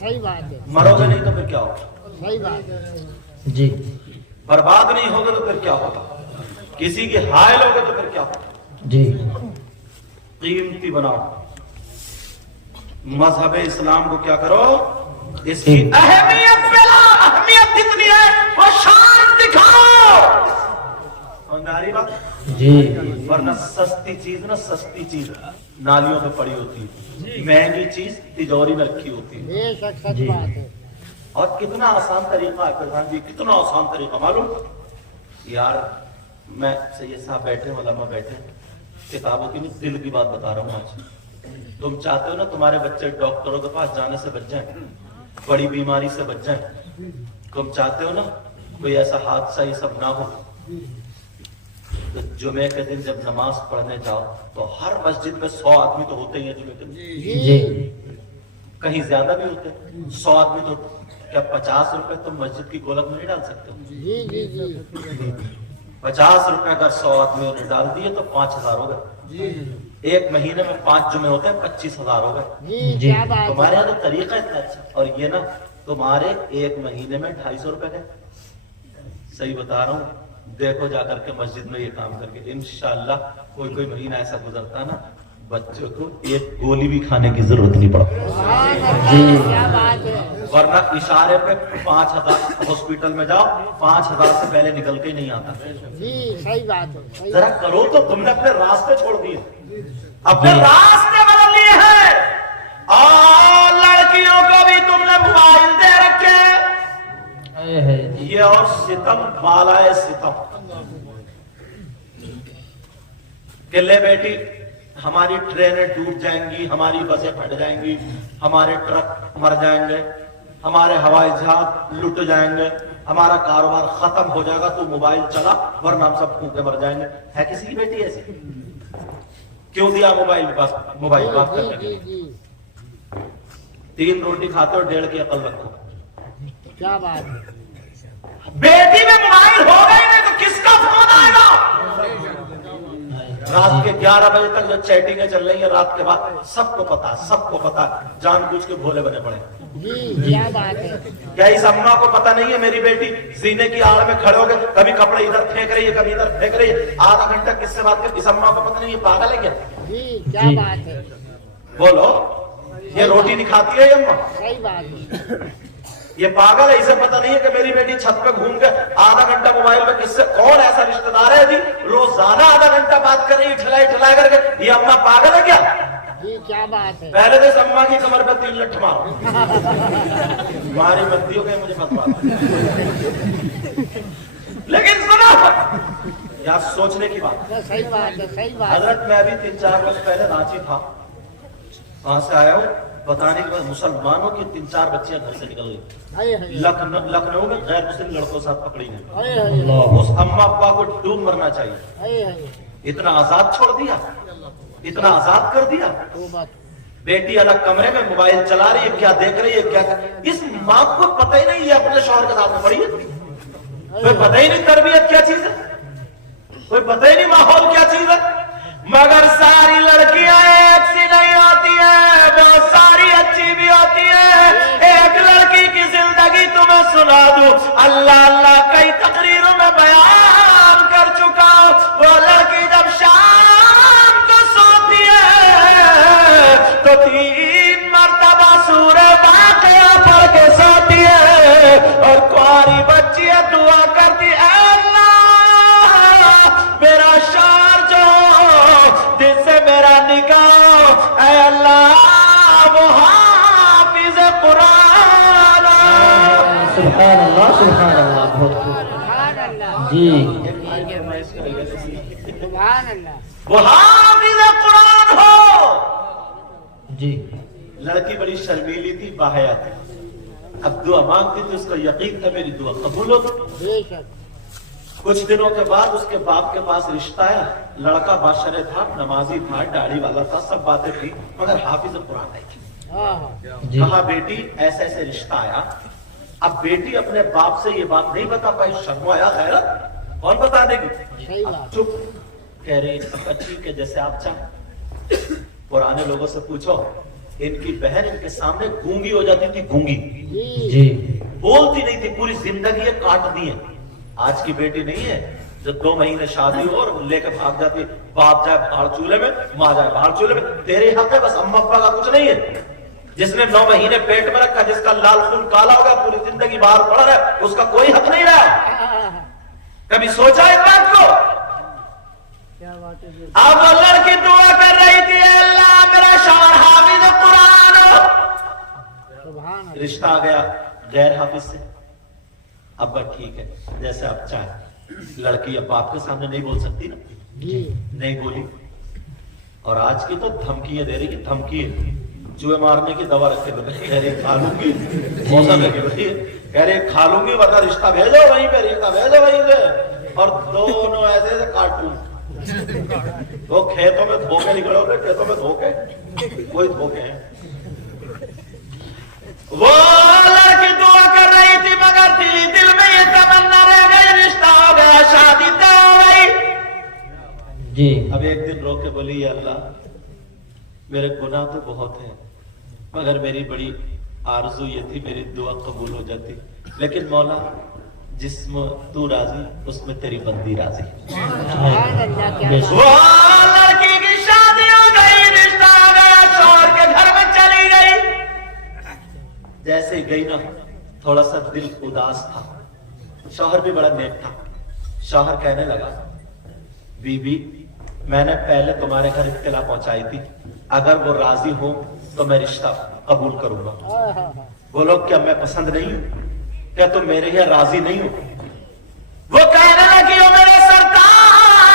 صحیح بات ہے, مرو گے نہیں تو پھر کیا ہوگا؟ صحیح بات ہے. جی برباد نہیں ہوگے تو پھر کیا ہوگا؟ کسی کی حائل ہوگے تو پھر کیا ہوگا؟ جی قیمتی بناؤ. مذہب اسلام کو کیا کرو, اس کی اہمیت پھیلا, اہمیت جتنی ہے وہ شان دکھاؤ. سمجھداری بات؟ جی ورنہ سستی چیز نا, سستی چیز نالیوں پہ پڑی ہوتی ہے, مہنگی چیز تجوری میں رکھی ہوتی ہے. بے شک سچ بات ہے. اور کتنا آسان طریقہ ہے پردھان جی, کتنا آسان طریقہ معلوم یار. میں سید صاحب بیٹھے, علماء بیٹھے, کتابوں کی نہیں دل کی بات بتا رہا ہوں آج. تم چاہتے ہو نا تمہارے بچے ڈاکٹروں کے پاس جانے سے بچ جائیں, بڑی بیماری سے بچ جائیں, تم چاہتے ہو نا کوئی ایسا حادثہ یہ سب نہ ہو, تو جمعے کے دن جب نماز پڑھنے جاؤ تو ہر مسجد میں 100 آدمی تو ہوتے ہی ہیں جمعے کے دن, جی کہیں زیادہ بھی ہوتے ہیں. 100 آدمی تو کیا 50 روپے تم مسجد کی گولک میں نہیں ڈال سکتے ہو؟ جی جی جی 50 روپے اگر 100 آدمیوں نے ڈال دیے تو 5,000 ہو گئے. ایک مہینے میں 5 جمعے ہوتے ہیں, 25,000 ہو گئے. جی. کیا بات تمہارے یہاں تو طریقہ اتنا اچھا, اور یہ نا تمہارے ایک مہینے میں 250 روپے گئے. صحیح بتا رہا ہوں, دیکھو جا کر کے مسجد میں یہ کام کر کے, انشاءاللہ کوئی مہینہ ایسا گزرتا نا بچوں کو ایک گولی بھی کھانے کی ضرورت نہیں پڑتی. جی. کیا بات ہے. ورنہ اشارے پہ 5,000 ہاسپٹل میں جاؤ, 5,000 سے پہلے نکل کے نہیں آتا. جی صحیح بات ہے. ذرا کرو تو, تم نے اپنے راستے چھوڑ دیے, اپنے راستے بدل لیے ہیں, اور لڑکیوں کو بھی تم نے موبائل دے رکھے. یہ اور ستم بالائے ستم کہ لے بیٹی ہماری ٹرینیں ڈوب جائیں گی, ہماری بسیں پھٹ جائیں گی, ہمارے ٹرک مر جائیں گے, ہمارے ہوائی جہاز لٹ جائیں گے, ہمارا کاروبار ختم ہو جائے گا, تو موبائل چلا ورنہ ہم سب پھوکے مر جائیں گے. ہے کسی کی بیٹی ایسی؟ کیوں دیا موبائل بات کرنے کے لیے؟ 3 روٹی کھاتے ہو, 1.5 کی عقل رکھو. کیا بات ہے. بیٹی میں موبائل ہو گئی نہیں تو کس کا فون آئے گا؟ رات کے 11 بجے تک جو چیٹنگیں چل رہی ہیں رات کے بعد, سب کو پتا, سب کو پتا, جان بوجھ کے بھولے بنے پڑے. جی کیا بات ہے. کیا اس اماں کو پتا نہیں ہے میری بیٹی سینے کی آڑ میں کھڑے ہو گئے, کبھی کپڑے ادھر پھینک رہی ہے, کبھی ادھر پھینک رہی ہے, آدھا گھنٹہ کس سے بات کر, اس اماں کو پتا نہیں ہے پاگل ہے کیا؟ جی کیا بات ہے. بولو, یہ روٹی نہیں کھاتی ہے یہ اماں؟ صحیح بات ہے. یہ پاگل ہے, اسے پتا نہیں ہے کہ میری بیٹی چھت پہ گھوم کے آدھا گھنٹہ موبائل پہ کس سے, کون ایسا رشتہ دار ہے جی روزانہ آدھا گھنٹہ بات کر رہی ہے ٹھلائی کر کے, یہ اماں پاگل ہے کیا؟ جی کیا بات ہے. پہلے تو اس اماں کی کمر پہ 3 لٹھ مارو, ہماری بندیوں کے مجھے مت مارو. لیکن سنو, یار سوچنے کی بات. صحیح بات ہے. صحیح بات. حضرت میں ابھی 3-4 وقت پہلے رانچی تھا, وہاں سے آیا ہوں, بتانے کے بعد مسلمانوں کی 3-4 بچیاں گھر سے نکل گئی. لکھنؤ میں غیر مسلم لڑکوں سے پکڑی گئی. اس اماں ابا کو ڈوب مرنا چاہیے. اتنا آزاد چھوڑ دیا, اتنا آزاد کر دیا. بیٹی الگ کمرے میں موبائل چلا رہی ہے, کیا دیکھ رہی ہے, کیا اس ماں کو پتہ ہی نہیں یہ اپنے شوہر کے ساتھ میں پڑی ہے, کوئی پتہ ہی نہیں تربیت کیا چیز ہے, کوئی پتہ ہی نہیں ماحول کیا چیز ہے. मगर सारी लड़कियां एक सी नहीं होती है, बहुत सारी अच्छी भी होती है। एक लड़की की जिंदगी तुम्हें सुना दूं, अल्लाह अल्लाह कई तकरीरों में बयान कर चुका हूं। वो लड़की जब शाम को सोती है तो 3 मरतबा सूरह वाक़िया पढ़ के सोती है, और कुंवारी बच्ची दुआ करती है, मेरा शार जो जिससे मेरा निकाह, ऐ अल्लाह वो हाफिज कुरान। सुभान अल्लाह बहुत खूब सुभान अल्लाह जी सुभान अल्लाह। वो हाफिज कुरान हो। जी। लड़की बड़ी शर्मीली थी, बाहया थी। अब दुआ मांगती थी, उसको यकीन था मेरी दुआ कबूल होगी। बेशक कुछ दिनों के बाद उसके बाप के पास रिश्ता आया। लड़का बाशरे था, नमाजी था, दाढ़ी वाला था, सब बातें थी, मगर हाफिज कुरान नहीं थी। जी। कहा बेटी ऐसे ऐसे रिश्ता आया। अब बेटी अपने बाप से ये बात नहीं बता पाई, शर्म आया, खैरत कौन बता देगी। सही अब बात। चुप कह रही, ठीक है जैसे आप चाहें। पुराने लोगों से पूछो, इनकी बहन इनके सामने गूंगी हो जाती थी, गूंगी, जी। बोलती नहीं थी, पूरी जिंदगी ये काट दी है। आज की बेटी नहीं है जो 2 महीने शादी हो और लेकर भाग जाती, बाप जाए बाहर चूल्हे में, माँ जाए बाहर चूल्हे में, तेरे हक है बस, अम्मा अब्बा का कुछ नहीं है। जिसने 9 महीने पेट में रखा, जिसका लाल खून काला होगा, पूरी जिंदगी बाहर पड़ा रहा, उसका कोई हक नहीं रहा। कभी सोचा इस बात को? क्या बात है। अब वो लड़की दुआ कर रही थी, अल्लाह मेरा शौहर हाफिज कुरान हो। सुभान अल्लाह। रिश्ता आ गया गैर हाफिज से। अब ठीक है जैसे आप चाहे। लड़की अब बाप के सामने नहीं बोल सकती ना, जी नहीं बोली। और आज की तो धमकियां दे रही कि धमकी चूहे मारने की दवा रखे बैठे, कह रही खा लूंगी, मौसम लगी बैठी है, कह रही खा लूंगी वरना रिश्ता भेजो वहीं पे, रिश्ता भेजो वहीं पे। और दोनों ऐसे ऐसे कार्टून, वो खेतों में धोखे निकलोगे, खेतों में धोखे, कोई धोखे हैं। वो लड़की दुआ कर रही थी, मगर दिल में ये तमन्ना रह गई, रिश्ता हो गया, शादी तय हो गई। जी। अब एक दिन रो के बोली, अल्लाह मेरे गुनाह तो बहुत हैं, मगर मेरी बड़ी आरज़ू ये थी मेरी दुआ कबूल हो जाती, लेकिन मौला जिसमें तू राजी उसमें तेरी बंदी राजी। सुभान अल्लाह। क्या बेशक। वो लड़की की शादी हो गई, रिश्ता हो गया, शौहर के घर में चली गई। जैसे ही गई ना, थोड़ा सा दिल उदास था। शौहर भी बड़ा नेक था। शौहर कहने लगा, बीबी मैंने पहले तुम्हारे घर इत्तला पहुंचाई थी, अगर वो राजी हो तो मैं रिश्ता कबूल करूंगा। बोलो क्या मैं पसंद नहीं हूं? क्या तुम मेरे यहाँ राजी नहीं हो? वो कहने लगी, ओ मेरे सरताज,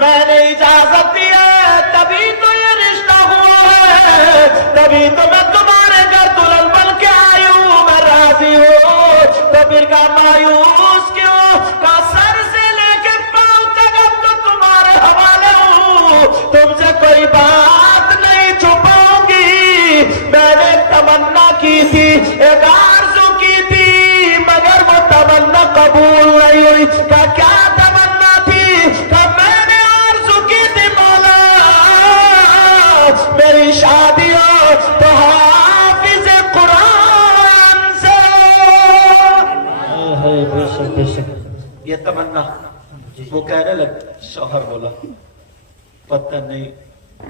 मैंने इजाजत दी है तभी तो ये रिश्ता हुआ है, तभी तो मैं तुम्हारे घर दुल्हन बन के आई हूं, मैं राजी हूं। तो फिर का मायूस क्यों? का सर से लेके पांव तक अब तो तुम्हारे हवाले हूं, तुमसे कोई बात नहीं छुपाऊंगी। मैंने तमन्ना की थी, एक आरज़ू की थी, मगर वो तमन्ना कबूल नहीं हुई। का क्या तमन्ना थी? का मैंने आरज़ू की थी, मौला मेरी शादी हो तो हाफिज कुरान से। बेशक बेशक। ये तमन्ना वो कहने लग। शौहर बोला, पता नहीं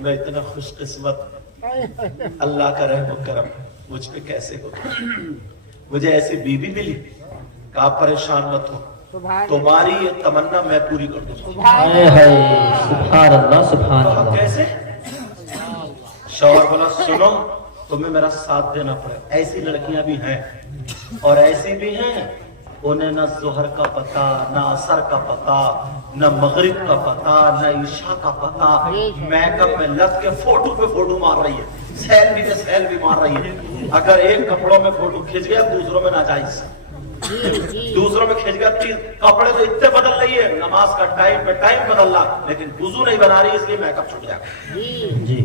मैं इतना खुशकिस्मत, अल्लाह का रहम करम मुझ पे कैसे हो, मुझे ऐसी बीवी मिली। कहा परेशान मत हो, सुभान तुम्हारी ये तमन्ना मैं पूरी कर दूंगा। सुभान सुभान अल्लाह सुभान कहा अल्लाह। कैसे? शौहर बोला, सुनो तुम्हें मेरा साथ देना पड़े। ऐसी लड़कियां भी हैं और ऐसी भी हैं, उन्हें न जोहर का पता, न असर का पता, न मगरिब का पता, न ईशा का पता। मेकअप में लग के फोटो पे फोटो मार रही है, सेल्फी पे सेल्फी मार रही है। अगर एक कपड़ों में फोटो खींच गया, दूसरों में नाजायज, दूसरों में खींच गया। कपड़े तो इतने बदल रही है, नमाज का टाइम पे टाइम बदल रहा, लेकिन वुजू नहीं बना रही, इसलिए मेकअप छूट जाएगा। जी।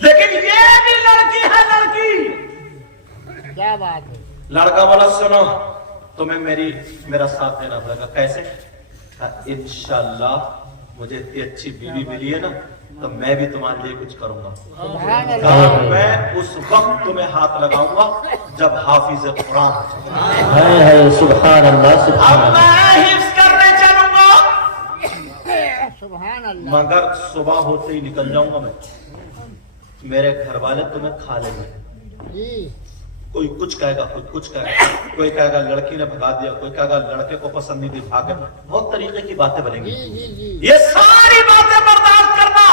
लेकिन ये भी लड़की है, लड़की। क्या बात है। लड़का बोला, सुनो तुम्हें मेरा साथ देना पड़ेगा। कैसे? इंशाअल्लाह मुझे इतनी अच्छी बीवी मिली है ना, तो मैं भी तुम्हारे लिए कुछ करूंगा। सुभान अल्लाह। कहा, मैं उस वक्त तुम्हें हाथ लगाऊंगा जब हाफिज कुरान हो जाओ। हाय हाय सुभान अल्लाह अब सुभान अल्लाह। मैं हिफ्ज करने चलूंगा, सुभान अल्लाह। मगर सुबह होते ही निकल जाऊंगा मैं। मेरे घर वाले तुम्हें खा लेंगे। जी कोई कुछ कहेगा, कोई कुछ कहेगा, कोई कहेगा लड़की ने भगा दिया, कोई कहेगा लड़के को पसंद नहीं थी, भागे। बहुत तरीके की बातें बनेंगी। जी जी जी। ये सारी बातें बर्दाश्त करना।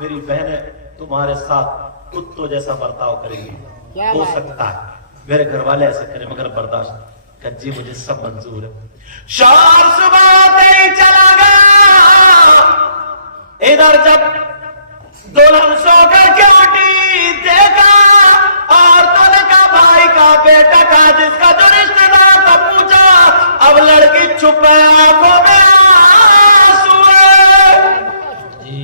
मेरी बहनें तुम्हारे साथ कुत्तों जैसा बर्ताव करेंगी। क्या हो बात है? सकता है मेरे घर वाले ऐसे करें, मगर बर्दाश्त कर जी, मुझे सब मंजूर है। शाम सुबह होते ही चला गया। इधर जब दुल्हन सो करके उठी, देखा और तोने का भाई का बेटा का जिसका जो रिश्तेदार था, पूछा। अब लड़की चुप है, आंखों में आंसू है। जी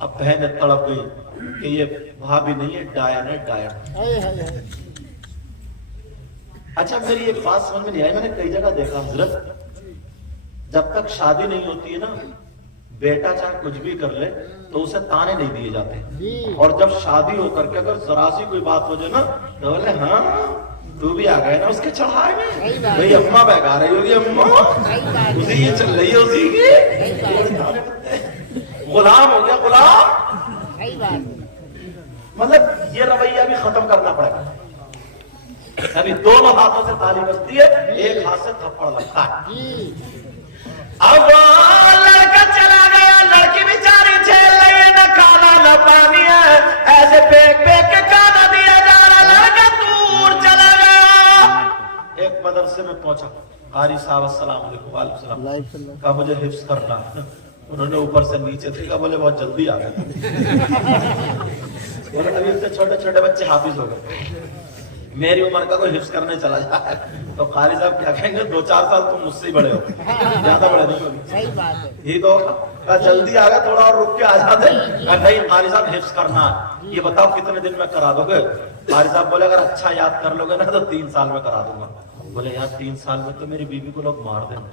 अब बहन तड़प गई कि ये भाभी नहीं है, डायन है, डायन। हाय हाय हाय। अच्छा मेरी एक बात समझ में नहीं आई, मैंने कई जगह देखा हजरत, जब तक शादी नहीं होती है ना, बेटा चाहे कुछ भी कर ले तो उसे ताने नहीं दिए जाते। जी और जब शादी होकर के अगर जरा सी कोई बात हो जाए ना, तो बोले हाँ तू भी आ गया ना उसके चढ़ाए में, सही बात। भाई अम्मा बहका रही होगी, अम्मा सही बात उसी की चल रही है, उसी की गुलाम हो गया, गुलाम। सही बात। मतलब ये रवैया भी खत्म करना पड़ेगा। अभी दोनों हाथों से ताली बजती है, एक हाथ से थप्पड़ लगता है। जी अब वो लड़का चला गया, लड़की बेचारी झेल रही है, न खाना न पानी है, ऐसे फेंक फेंक के खाना दिया जा रहा, लड़का दूर चला गया। एक मदरसे में पहुंचा, कारी साहब अस्सलाम वालेकुम। वालेकुम सलाम। कहा मुझे हिफ्ज करना है। उन्होंने ऊपर से नीचे देखा, बोले बहुत जल्दी आ गए। बोले अभी इतने छोटे छोटे बच्चे हाफिज हो गए, मेरी उम्र का कोई हिफ्ज करने चला जाए तो कारी साहब क्या कहेंगे, 2-4 साल तुम मुझसे ही बड़े हो, ज्यादा बड़े नहीं हो। सही बात है। ये तो कहा जल्दी आ गए, थोड़ा और रुक के आ जाते। कहा नहीं कारी साहब हिफ्ज करना है, ये बताओ कितने दिन में करा दोगे। कारी साहब बोले अगर अच्छा याद कर लोगे ना तो 3 साल में करा दूंगा। बोले यार 3 साल में तो मेरी बीवी को लोग मार देंगे।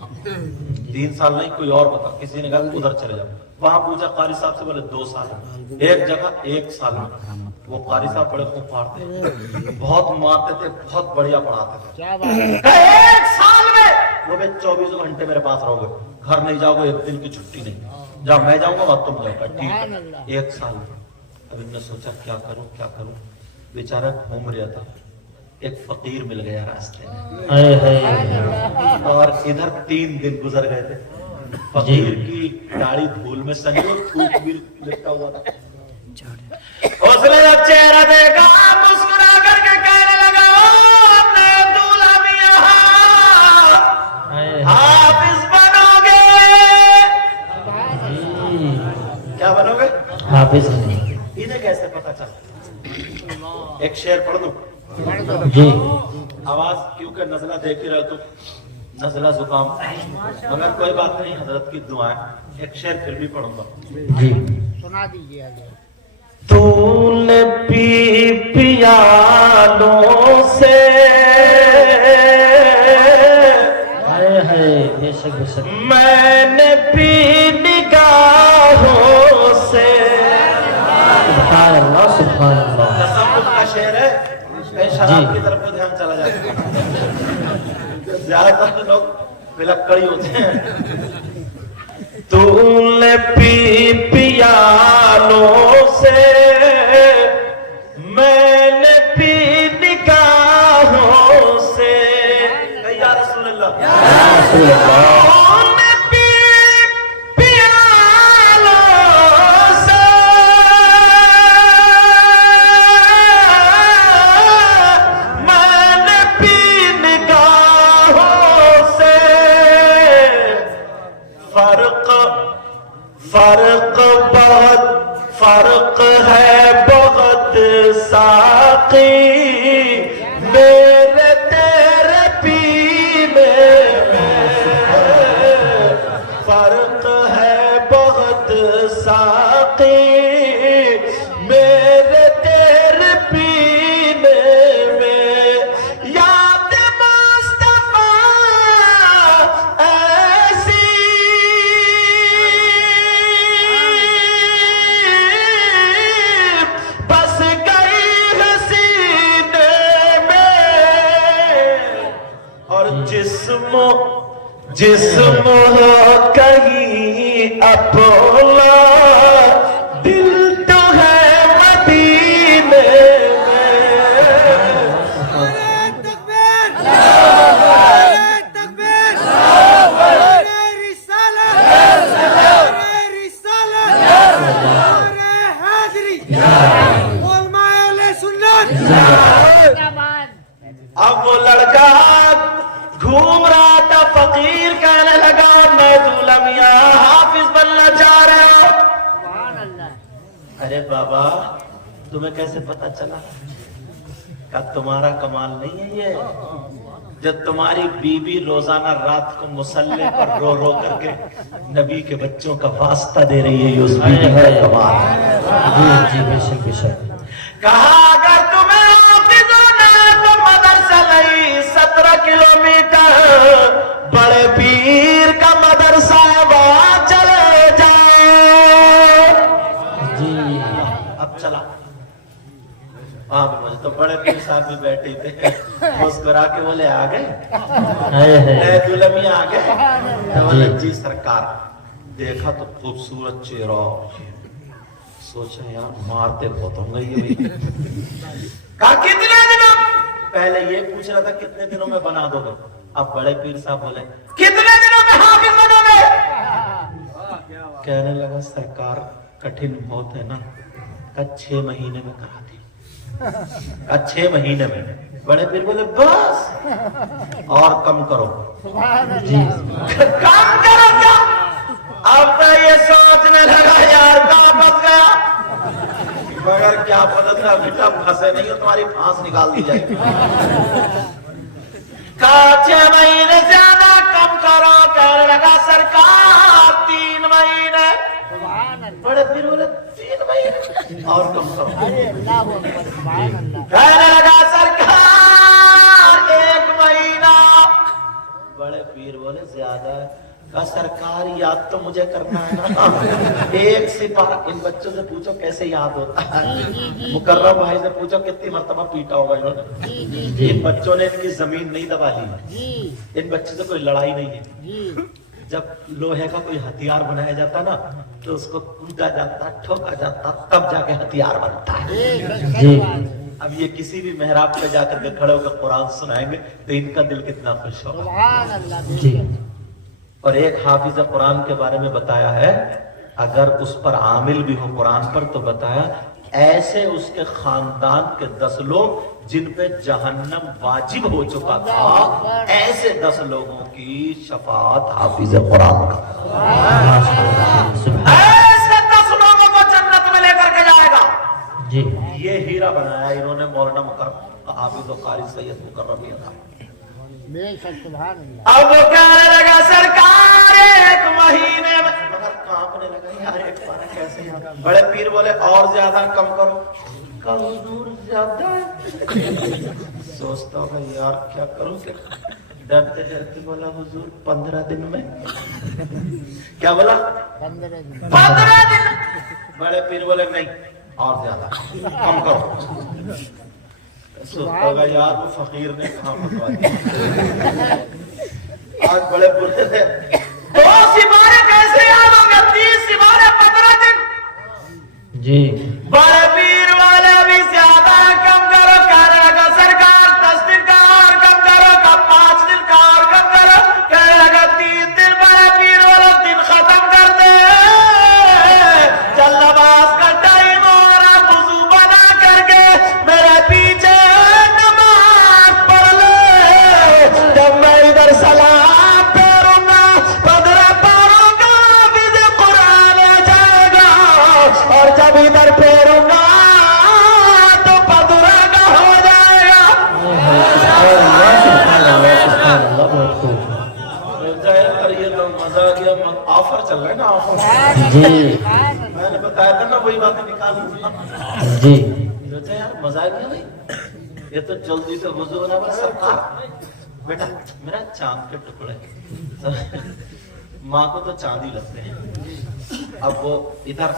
3 साल नहीं, कोई और बता। किसी ने कहा उधर चले जाओ। वहां पूछा कारी साहब से, बोले 2 साल। एक जगह 1 साल में। वो कारी साहब बड़े खूब मारते, बहुत मारते थे, बहुत बढ़िया पढ़ाते थे। क्या बात है? 1 साल में वो भी 24 घंटे मेरे पास रहोगे, घर नहीं जाओगे, 1 दिन की छुट्टी नहीं। जहाँ मैं जाऊंगा वहां तुम जाओगे, ठीक है। 1 साल में अब इन्होंने सोचा क्या करूं क्या करूं। बेचारा घूम रहा था, एक फकीर मिल गया रास्ते में, हाय हाय और इधर 3 दिन गुजर गए थे। फकीर की दाढ़ी धूल में सनी और थूक भी लिपटा हुआ था। उसने जब चेहरा देखा, मुस्कुरा करके कहने लगा, ओ अपने दूल्हा मियां, हाय हाफिज बनोगे। क्या बनोगे? हाफिज नहीं। इन्हें कैसे पता चला? एक शेर पढ़ दो जी आवाज, क्योंकि नजला देख ही रहे तो नजला जुकाम, मगर कोई बात नहीं, हजरत की दुआएं। एक शेर फिर भी पढ़ूंगा। जी। सुना दीजिए हजरत। तूने पी पियालों से, हाय हाय बेशक बेशक। मैंने पी निगाहों से। सुभान अल्लाह सुभान अल्लाह। तसव्वुफ का शेर है, कहीं शराब की तरफ को ध्यान चला जाए। ज्यादातर लोग पिलक्कड़ी होते हैं। तूने पी पियालों से, मैंने पी निगाहों से। या रसूल अल्लाह, तूने पी पियालों से, मैंने पी निगाहों से। फर्क है बहुत साकी, मेरे तेरे पीने में। फर्क है बहुत साकी, मेरे तेरे पीने में। याद मुस्तफा ऐसी जिस्म हो कहीं अपोला, दिल तो है मदीने में। अब वो लड़का घूम रहा था, फकीर कहने लगा मैं दूल्हा मियां हाफिज बनना चाह रहे हो। अरे बाबा तुम्हें कैसे पता चला? क्या तुम्हारा कमाल नहीं है ये? जब तुम्हारी बीबी रोजाना रात को मुसल्ले पर रो रो करके नबी के बच्चों का वास्ता दे रही है, ये उस बीबी का कमाल है। जी जी बेशक बेशक। कहा अगर तुम्हें हाफिज होना है तो मदरसा नहीं 17 किलोमीटर बड़े पीर का मदरसा है, वहां चले जाओ। जी अब चला वहां पे मुझे तो बड़े पीर साहब भी बैठे थे, मुस्कुरा के बोले आ गए दुल्हन आ गए। बोले जी सरकार। देखा तो खूबसूरत चेहरा, सोचा यार मारते बहुत होंगे ये। कहा कितने दिनों? पहले ये पूछ रहा था कितने दिनों में बना दोगे, अब बड़े पीर साहब बोले कितने दिनों में हाफिज बनोगे? कहने लगा सरकार कठिन बहुत है ना। कहा 6 महीने में करा दी। कहा 6 महीने में? बड़े पीर बोले बस और कम करो। कम करो क्या? अब तो ये सोचने लगा यार कहां फंस गया, मगर क्या पता था बेटा फंसे नहीं हो, तुम्हारी फांस निकाल दी जाएगी। 6 महीने ज्यादा कम करो। कहने लगा सरकार 3 महीने। बड़े पीर बोले 3 महीने और कम करो। कहने लगा सरकार 1 महीना। बड़े पीर बोले ज्यादा। का सरकार याद तो मुझे करना है ना। एक सिपारा। इन बच्चों से पूछो कैसे याद होता है। मुकर्रम भाई से पूछो कितनी मर्तबा पीटा होगा इन्होंने। इन बच्चों ने इनकी जमीन नहीं दबा ली। इन बच्चों से कोई लड़ाई नहीं है। जब लोहे का कोई हथियार बनाया जाता ना तो उसको कूदा जाता, ठोका जाता, तब जाके हथियार बनता है। अब ये किसी भी मेहराब पे जाकर के खड़े होकर कुरान सुनाएंगे तो इनका दिल कितना खुश होगा। और एक हाफिज कुरान के बारे में बताया है, अगर उस पर आमिल भी हो कुरान पर तो बताया ऐसे उसके खानदान के 10 लोग जिन पे जहन्नम वाजिब हो चुका था, ऐसे 10 लोगों की शफाअत हाफिज कुरान का। ऐसे 10 लोगों को जन्नत में लेकर के जाएगा। जी ये हीरा बनाया इन्होंने मौलाना मुकर्रम हाफिज कारी सैयद मुकर्रम था। अब वो कहने लगा सरकार 1 महीने में, मगर कांपने लगा यार एक बार कैसे यार। बड़े पीर बोले और ज्यादा कम करो। कल दूर ज्यादा सोचता होगा यार क्या करूं, डरते डरते बोला हुजूर 15 दिन में। क्या बोला? 15 दिन। बड़े पीर बोले नहीं और ज्यादा कम करो। सोचता यार वो फकीर ने कहा फंसवा दिया। आज बड़े बुरे थे। 2 सिवारे कैसे याद हो गया? 30 सिवारे 15 दिन। जी बड़े पीर वाले भी ज्यादा कम करो। कहने लगा सरकार 10 दिन का और कम करो। कब 5 दिन का और कम करो। कहने लगा 3 दिन। बड़े पीर वाले दिन खत्म कर दे। चल नमाज का टाइम हो रहा, वुजू बना करके मेरे पीछे नमाज पढ़ ले। जब मैं इधर सलाम फेरूंगा 15 पढ़ूंगा फिर कुरान आ जाएगा, और जब इधर फेरूंगा तो 15 का हो जाएगा। ये तो मजा आ गया। ऑफर चल रहा है ना, ऑफर। जी मैंने बताया था ना वही बातें निकाल जी सोचा यार मजा आ गया भाई। ये तो जल्दी से वुजू बना। बस सरकार बेटा मेरा चांद के टुकड़े माँ को तो चांदी लगते हैं। अब वो इधर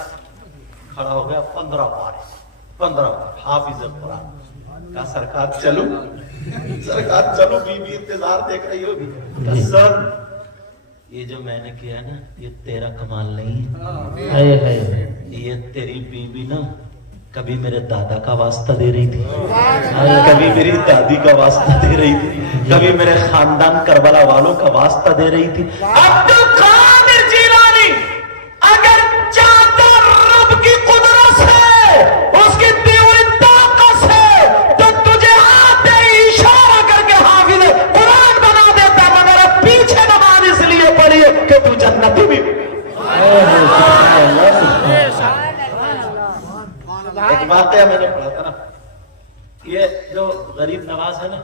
खड़ा हो गया 15 पारे। 15 हाफिज कुरान। कहा सरकार चलो, सरकार चलो, बीबी इंतजार देख रही होगी। सर ये जो मैंने किया ना ये तेरा कमाल नहीं है, ये तेरी बीबी ना कभी मेरे दादा का वास्ता दे रही थी, कभी मेरी दादी का वास्ता दे रही थी, कभी मेरे खानदान करबला वालों का वास्ता दे रही थी। अब्दुल कादिर जिलानी अगर चाहता रब की कुदरत से, उसकी दी हुई ताकत से, तो तुझे आते ही इशारा करके हाफिज कुरान बना देता, मगर पीछे नमाज इसलिए पढ़ी है कि तू जन्नती भी। एक वाकया मैंने पढ़ा था ना, ये जो गरीब नवाज है ना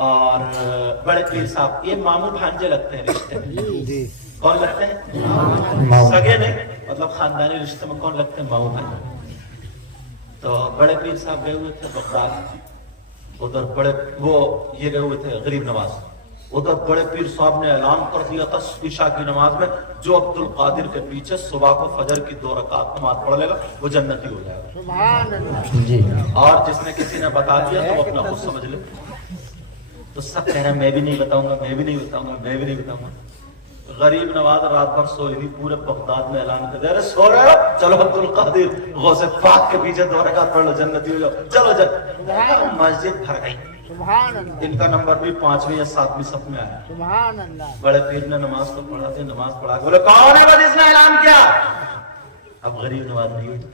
और बड़े पीर साहब, ये मामू भांजे लगते हैं रिश्ते में। कौन लगते हैं? सगे नहीं, मतलब खानदानी रिश्ते में कौन लगते हैं? मामू भांजे। तो बड़े पीर साहब गए हुए थे बगदाद, उधर बड़े वो ये गए हुए थे गरीब नवाज, उधर बड़े पीर साहब ने ऐलान कर दिया था ईशा की नमाज में, जो अब्दुल कादिर के पीछे सुबह को फजर की 2 रकात नमाज पढ़ लेगा वो जन्नती हो जाएगा। और जिसने किसी ने बता दिया तो अपना खुद समझ ले। तो सब कह रहे हैं मैं भी नहीं बताऊंगा, मैं भी नहीं बताऊंगा, मैं भी नहीं बताऊंगा। गरीब नवाज रात भर सोई नहीं, पूरे बगदाद में ऐलान कर दिया, अरे सो रहे हो, चलो अब्दुल कादिर गौसे पाक के पीछे 2 रकात पढ़ लो, जन्नती हो जाओ, चलो चल। मस्जिद भर गई, इनका नंबर भी 5वीं या 7वीं सफ में आया। बड़े पीर ने नमाज तो पढ़ा थी, नमाज पढ़ा के बोले कौन है बस इसने ऐलान किया? अब गरीब नवाज नहीं उठे,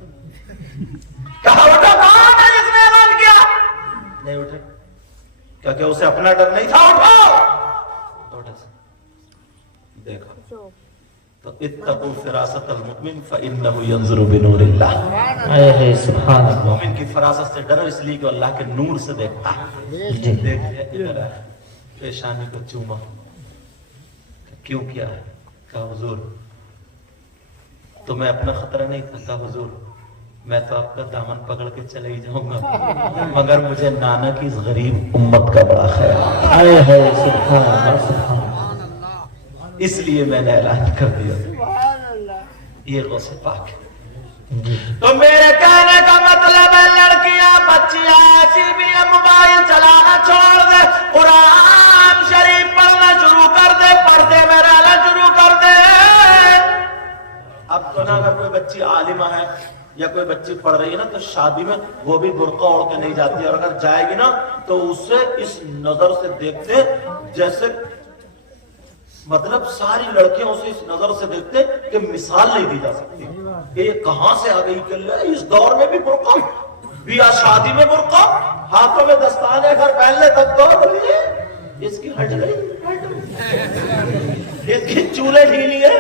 कहा उठो कौन है जिसने ऐलान किया? नहीं उठे, क्योंकि उसे अपना डर नहीं था। उठो, देखा तो इत्तकू फिरासतल मुमिन फइन्नहु यंजुरु बिनूरिल्लाह। सुभान अल्लाह, मुमिन की फरासत से डरो इसलिए कि अल्लाह के नूर से देखता है। देख इधर है, पेशानी को चूमा, क्यों किया है? कहा हुजूर तुम्हें अपना खतरा नहीं था? कहा हुजूर मैं तो आपका दामन पकड़ के चले ही जाऊंगा, मगर मुझे नाना की इस गरीब उम्मत का बड़ा ख्याल है, इसलिए मैंने ऐलान कर दिया। ये गौसे पाक है। तो मेरे कहने का मतलब है लड़कियां बच्चियां ऐसी भी मोबाइल चलाना छोड़ दे, कुरान शरीफ पढ़ना शुरू कर दे, पर्दे में रहना शुरू कर दे। अब तो ना अगर कोई बच्ची आलिमा है या कोई बच्ची पढ़ रही है ना तो शादी में वो भी बुर्का ओढ़ के नहीं जाती है, और अगर जाएगी ना तो उसे इस नजर से देखते जैसे, मतलब सारी लड़कियां उसे इस नजर से देखते कि मिसाल नहीं दी जा सकती। ये कहां से आ गई कि इस दौर में भी बुर्का, बिया शादी में बुर्का, हाथों में दस्ताने, घर पहन ले तब दौड़ रही है। इसकी हट गई, इसकी चूल्हे ढीली है।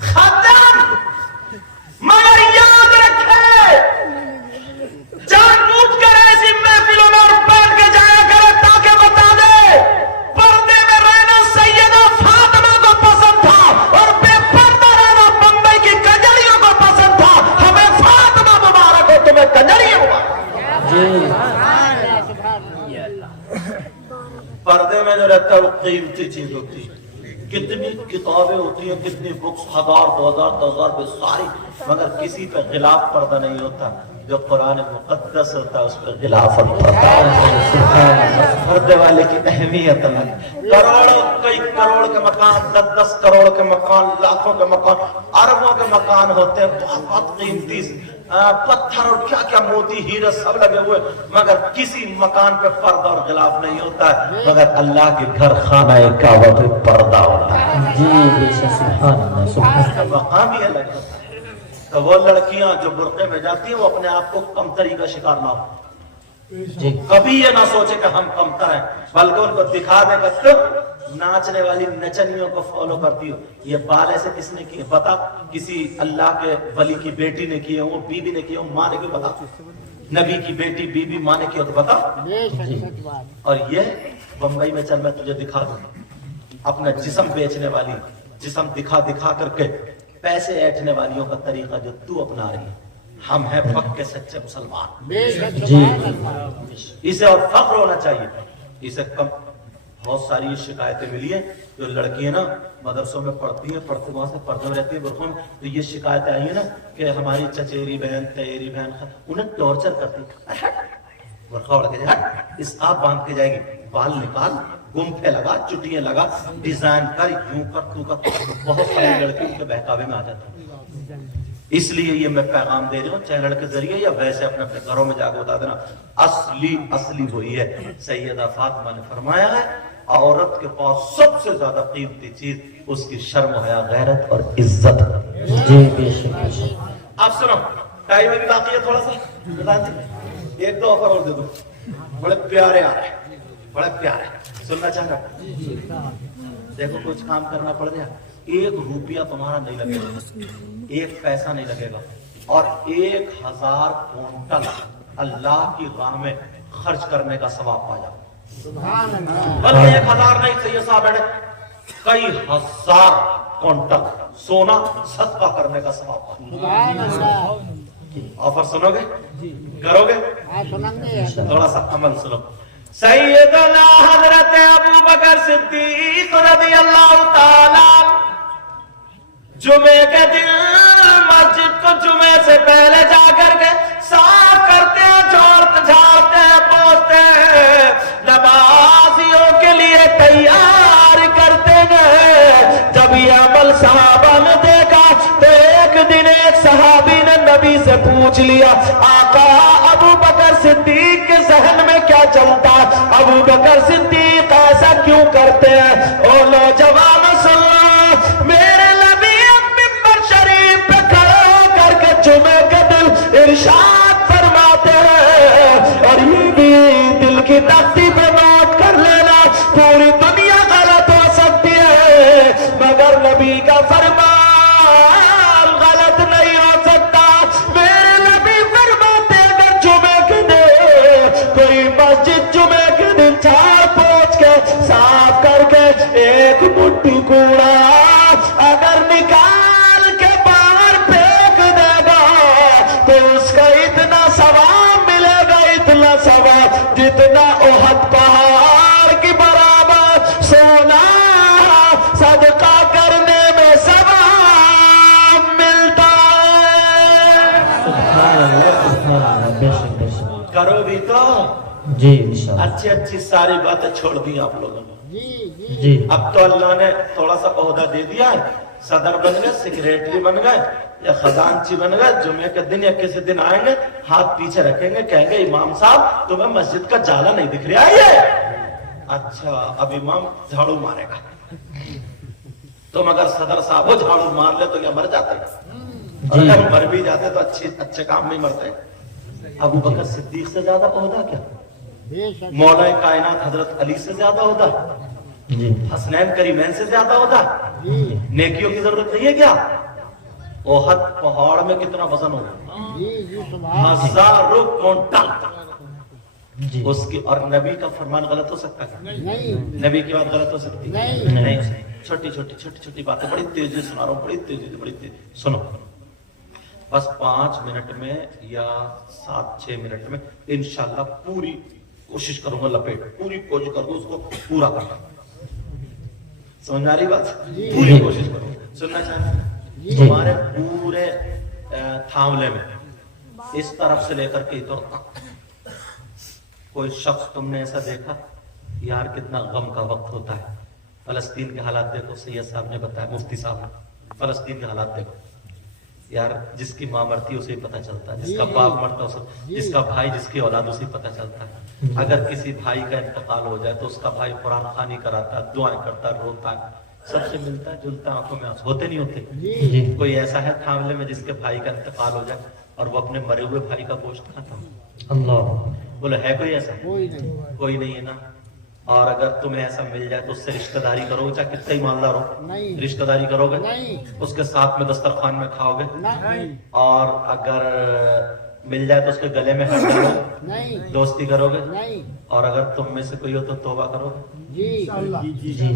खत्म। मगर याद रखे, जानबूझ कर ऐसी महफिलों में और बैठ के जाया करे ताकि बता दे पर्दे में रहना सैयदा फातिमा को पसंद था और बेपर्दा रहना बम्बई की कजरियों को पसंद था। हमें फातिमा मुबारक हो, तुम्हें कजरी हुआ। पर्दे में जो रहता है वो कीमती चीज होती है, कितनी किताबें होती हैं, कितनी बुक्स, 1000, 2000, 10,000 सारी, मगर किसी पे खिलाफ पर्दा नहीं होता। जो कुरान मुक़द्दस होता है उस पर खिलाफत पर्दे वाले की अहमियत अलग। करोड़ों, कई करोड़ के मकान, 10-10 करोड़ के मकान, लाखों के मकान, अरबों के मकान होते हैं, बहुत बहुत कीमती पत्थर और क्या क्या मोती हीरे सब लगे हुए, मगर किसी मकान पे पर्दा और गिलाफ नहीं होता है। मगर अल्लाह के घर खाना काबा पे पर्दा होता है। जी सुभान अल्लाह, मकाम ही अलग होता है। तो वो लड़कियां जो बुर्के में जाती हैं वो अपने आप को कमतरी का शिकार ना हो, कभी ये ना सोचे कि हम कमतर हैं, बल्कि उनको दिखा देगा। तुम नाचने वाली नचनियों को फॉलो करती हो, ये बाल ऐसे किसने किए बता? किसी अल्लाह के वली की बेटी ने किए, वो बीबी ने किए, वो माँ ने क्यों बता? नबी की बेटी बीबी माँ ने किया तो बता। और ये बम्बई में चल मैं तुझे दिखा दूं, अपना जिस्म बेचने वाली, जिस्म दिखा दिखा करके पैसे ऐंठने वालियों का तरीका जो तू अपना रही है। हम हैं पक्के सच्चे मुसलमान जी, इसे और फख्र होना चाहिए। इसे कम बहुत सारी शिकायतें मिली है جو لڑکیاں نا مدرسوں میں پڑھتی ہیں، پڑھتے وہاں سے پردے میں رہتی ہیں برقعوں میں، تو یہ شکایتیں آئی ہیں نا کہ ہماری چچیری بہن تیری بہن انہیں ٹارچر کرتی، برقع اڑ کے جائے، اس آپ باندھ کے جائے گی، بال نکال، گمٹھے لگا، چٹیاں لگا، ڈیزائن کر، یوں کر، تو کر، بہت ساری لڑکیوں کے بہکاوے میں آ جاتا ہے۔ اس لیے یہ میں پیغام دے رہا ہوں، چینل کے ذریعے یا ویسے اپنے اپنے گھروں میں جا کے بتا دینا، اصلی وہی ہے۔ سیدہ فاطمہ نے فرمایا ہے عورت کے پاس سب سے زیادہ قیمتی چیز اس کی شرم و حیا، غیرت اور عزت۔ جی بے شک بے شک۔ آپ سنو، ٹائم ابھی باقی ہے تھوڑا سا، بتا دیں ایک دو آفر اور دے دو، بڑے پیارے آ رہے ہیں، بڑے پیارے، سننا چاہ رہا ہوں؟ دیکھو کچھ کام کرنا پڑ گیا، 1 روپیہ تمہارا نہیں لگے گا، 1 پیسہ نہیں لگے گا، اور 1000 کونٹل اللہ کی راہ میں خرچ کرنے کا ثواب پایا۔ بلکہ 1000 نہیں، سید صاحب بیٹھے، کئی ہزار کونٹل سونا صدقہ کرنے کا ثواب پایا۔ آفر سنو گے؟ کرو گے؟ تھوڑا سا عمل سنو۔ سیدنا حضرت ابو بکر صدیق رضی اللہ تعالیٰ جمعے کے دن مسجد کو جمعے سے پہلے جا کر کے صاف کرتے ہیں، جھاڑتے ہیں، پوچھتے ہیں، نمازیوں کے لیے تیار کرتے ہیں۔ جب یہ عمل صحابہ نے دیکھا تو ایک دن ایک صحابی نے نبی سے پوچھ لیا، آقا ابو بکر صدیق کے ذہن میں کیا چلتا، ابو بکر صدیق ایسا کیوں کرتے ہیں؟ او نوجوان سن لو، میرے نبی ممبر شریف پہ کھڑے ہو کر کے جمعے کے دن ارشاد فرماتے ہیں، اور یہ بھی دل کی تختی پہ نوٹ کر لینا، پوری دنیا غلط ہو سکتی ہے مگر نبی کا فرمان غلط نہیں ہو سکتا۔ میرے نبی فرماتے اگر جمعے کے دن کوئی مسجد جمعے کے دن جھاڑ پوچھ کے صاف کر کے ایک مٹھی کوڑا اگر نکال کے باہر پھینک دے گا تو اس کا اتنا ثواب ملے گا، اتنا ثواب جتنا احد پہاڑ کی برابر سونا صدقہ کرنے میں ثواب ملتا ہے۔ سبحان اللہ سبحان اللہ، بے شک بے شک۔ کرو بھی تو جی انشاءاللہ۔ اچھی ساری باتیں چھوڑ دی آپ لوگوں نے۔ جی اب تو اللہ نے تھوڑا سا عہدہ دے دیا ہے، صدر بن گئے، سیکریٹری بن گئے یا خزانچی بن گئے، جمعے کے دن یا کسی دن آئیں گے، ہاتھ پیچھے رکھیں گے، کہیں گے امام صاحب تمہیں مسجد کا جالا نہیں دکھ رہا ہے؟ اچھا اب امام جھاڑو مارے گا، تم اگر صدر صاحب ہو جھاڑو مار لے تو کیا مر جاتے؟ اور اگر مر بھی جاتے تو اچھے کام نہیں مرتے۔ ابو بکر صدیق سے زیادہ عہدہ کیا؟ مولا کائنات حضرت علی سے زیادہ عہدہ؟ جی حسنین کریمین سے زیادہ ہوتا؟ نیکیوں کی ضرورت نہیں ہے کیا؟ احد پہاڑ میں کتنا وزن ہوگا؟ 1000 کونٹل جی اس کی، اور نبی کا فرمان غلط ہو سکتا ہے؟ نبی کی بات غلط ہو سکتی ہے؟ نہیں۔ چھوٹی چھوٹی باتیں بڑی تیزی سنا رہا ہوں، بڑی تیزی سنو، بس 5 منٹ میں یا 7-6 منٹ میں انشاءاللہ پوری کوشش کروں گا، لپیٹ پوری کوشش کروں گا اس کو پورا کرنا۔ سمجھ آ رہی بات؟ پوری کوشش کروں گا۔ سننا چاہتے ہیں تمہارے پورے تھاملے میں اس طرف سے لے کر کے ادھر تک کوئی شخص تم نے ایسا دیکھا؟ یار کتنا غم کا وقت ہوتا ہے، فلسطین کے حالات دیکھو، سید صاحب نے بتایا، مفتی صاحب نے، فلسطین کے حالات دیکھو یار، جس کی ماں مرتی ہے اسے پتہ چلتا ہے، جس کا باپ مرتا ہے اسے، جس کا بھائی، جس کی اولاد اسے پتہ چلتا ہے۔ اگر کسی بھائی کا انتقال ہو جائے تو اس کا بھائی قرآن خوانی کراتا ہے، دعائیں کرتا ہے، روتا ہے، سب سے ملتا ہے جلتا ہے، آنکھوں میں آنسو ہوتے نہیں ہوتے؟ کوئی ایسا ہے تھاملے میں جس کے بھائی کا انتقال ہو جائے اور وہ اپنے مرے ہوئے بھائی کا گوشت کھاتا ہو؟ اللہ، بولے ہے کوئی ایسا؟ کوئی نہیں ہے نا۔ اور اگر تمہیں ایسا مل جائے تو اس سے رشتہ داری کرو گے، چاہے کتنا ہی مالدار ہو؟ رشتہ داری کرو گے؟ اس کے ساتھ میں دسترخوان میں کھاؤ گے؟ اور اگر مل جائے تو اس کے گلے میں ہاتھ ڈالو گے؟ دوستی کرو گے؟ اور اگر تم میں سے کوئی ہو تو توبہ کرو گے؟ جی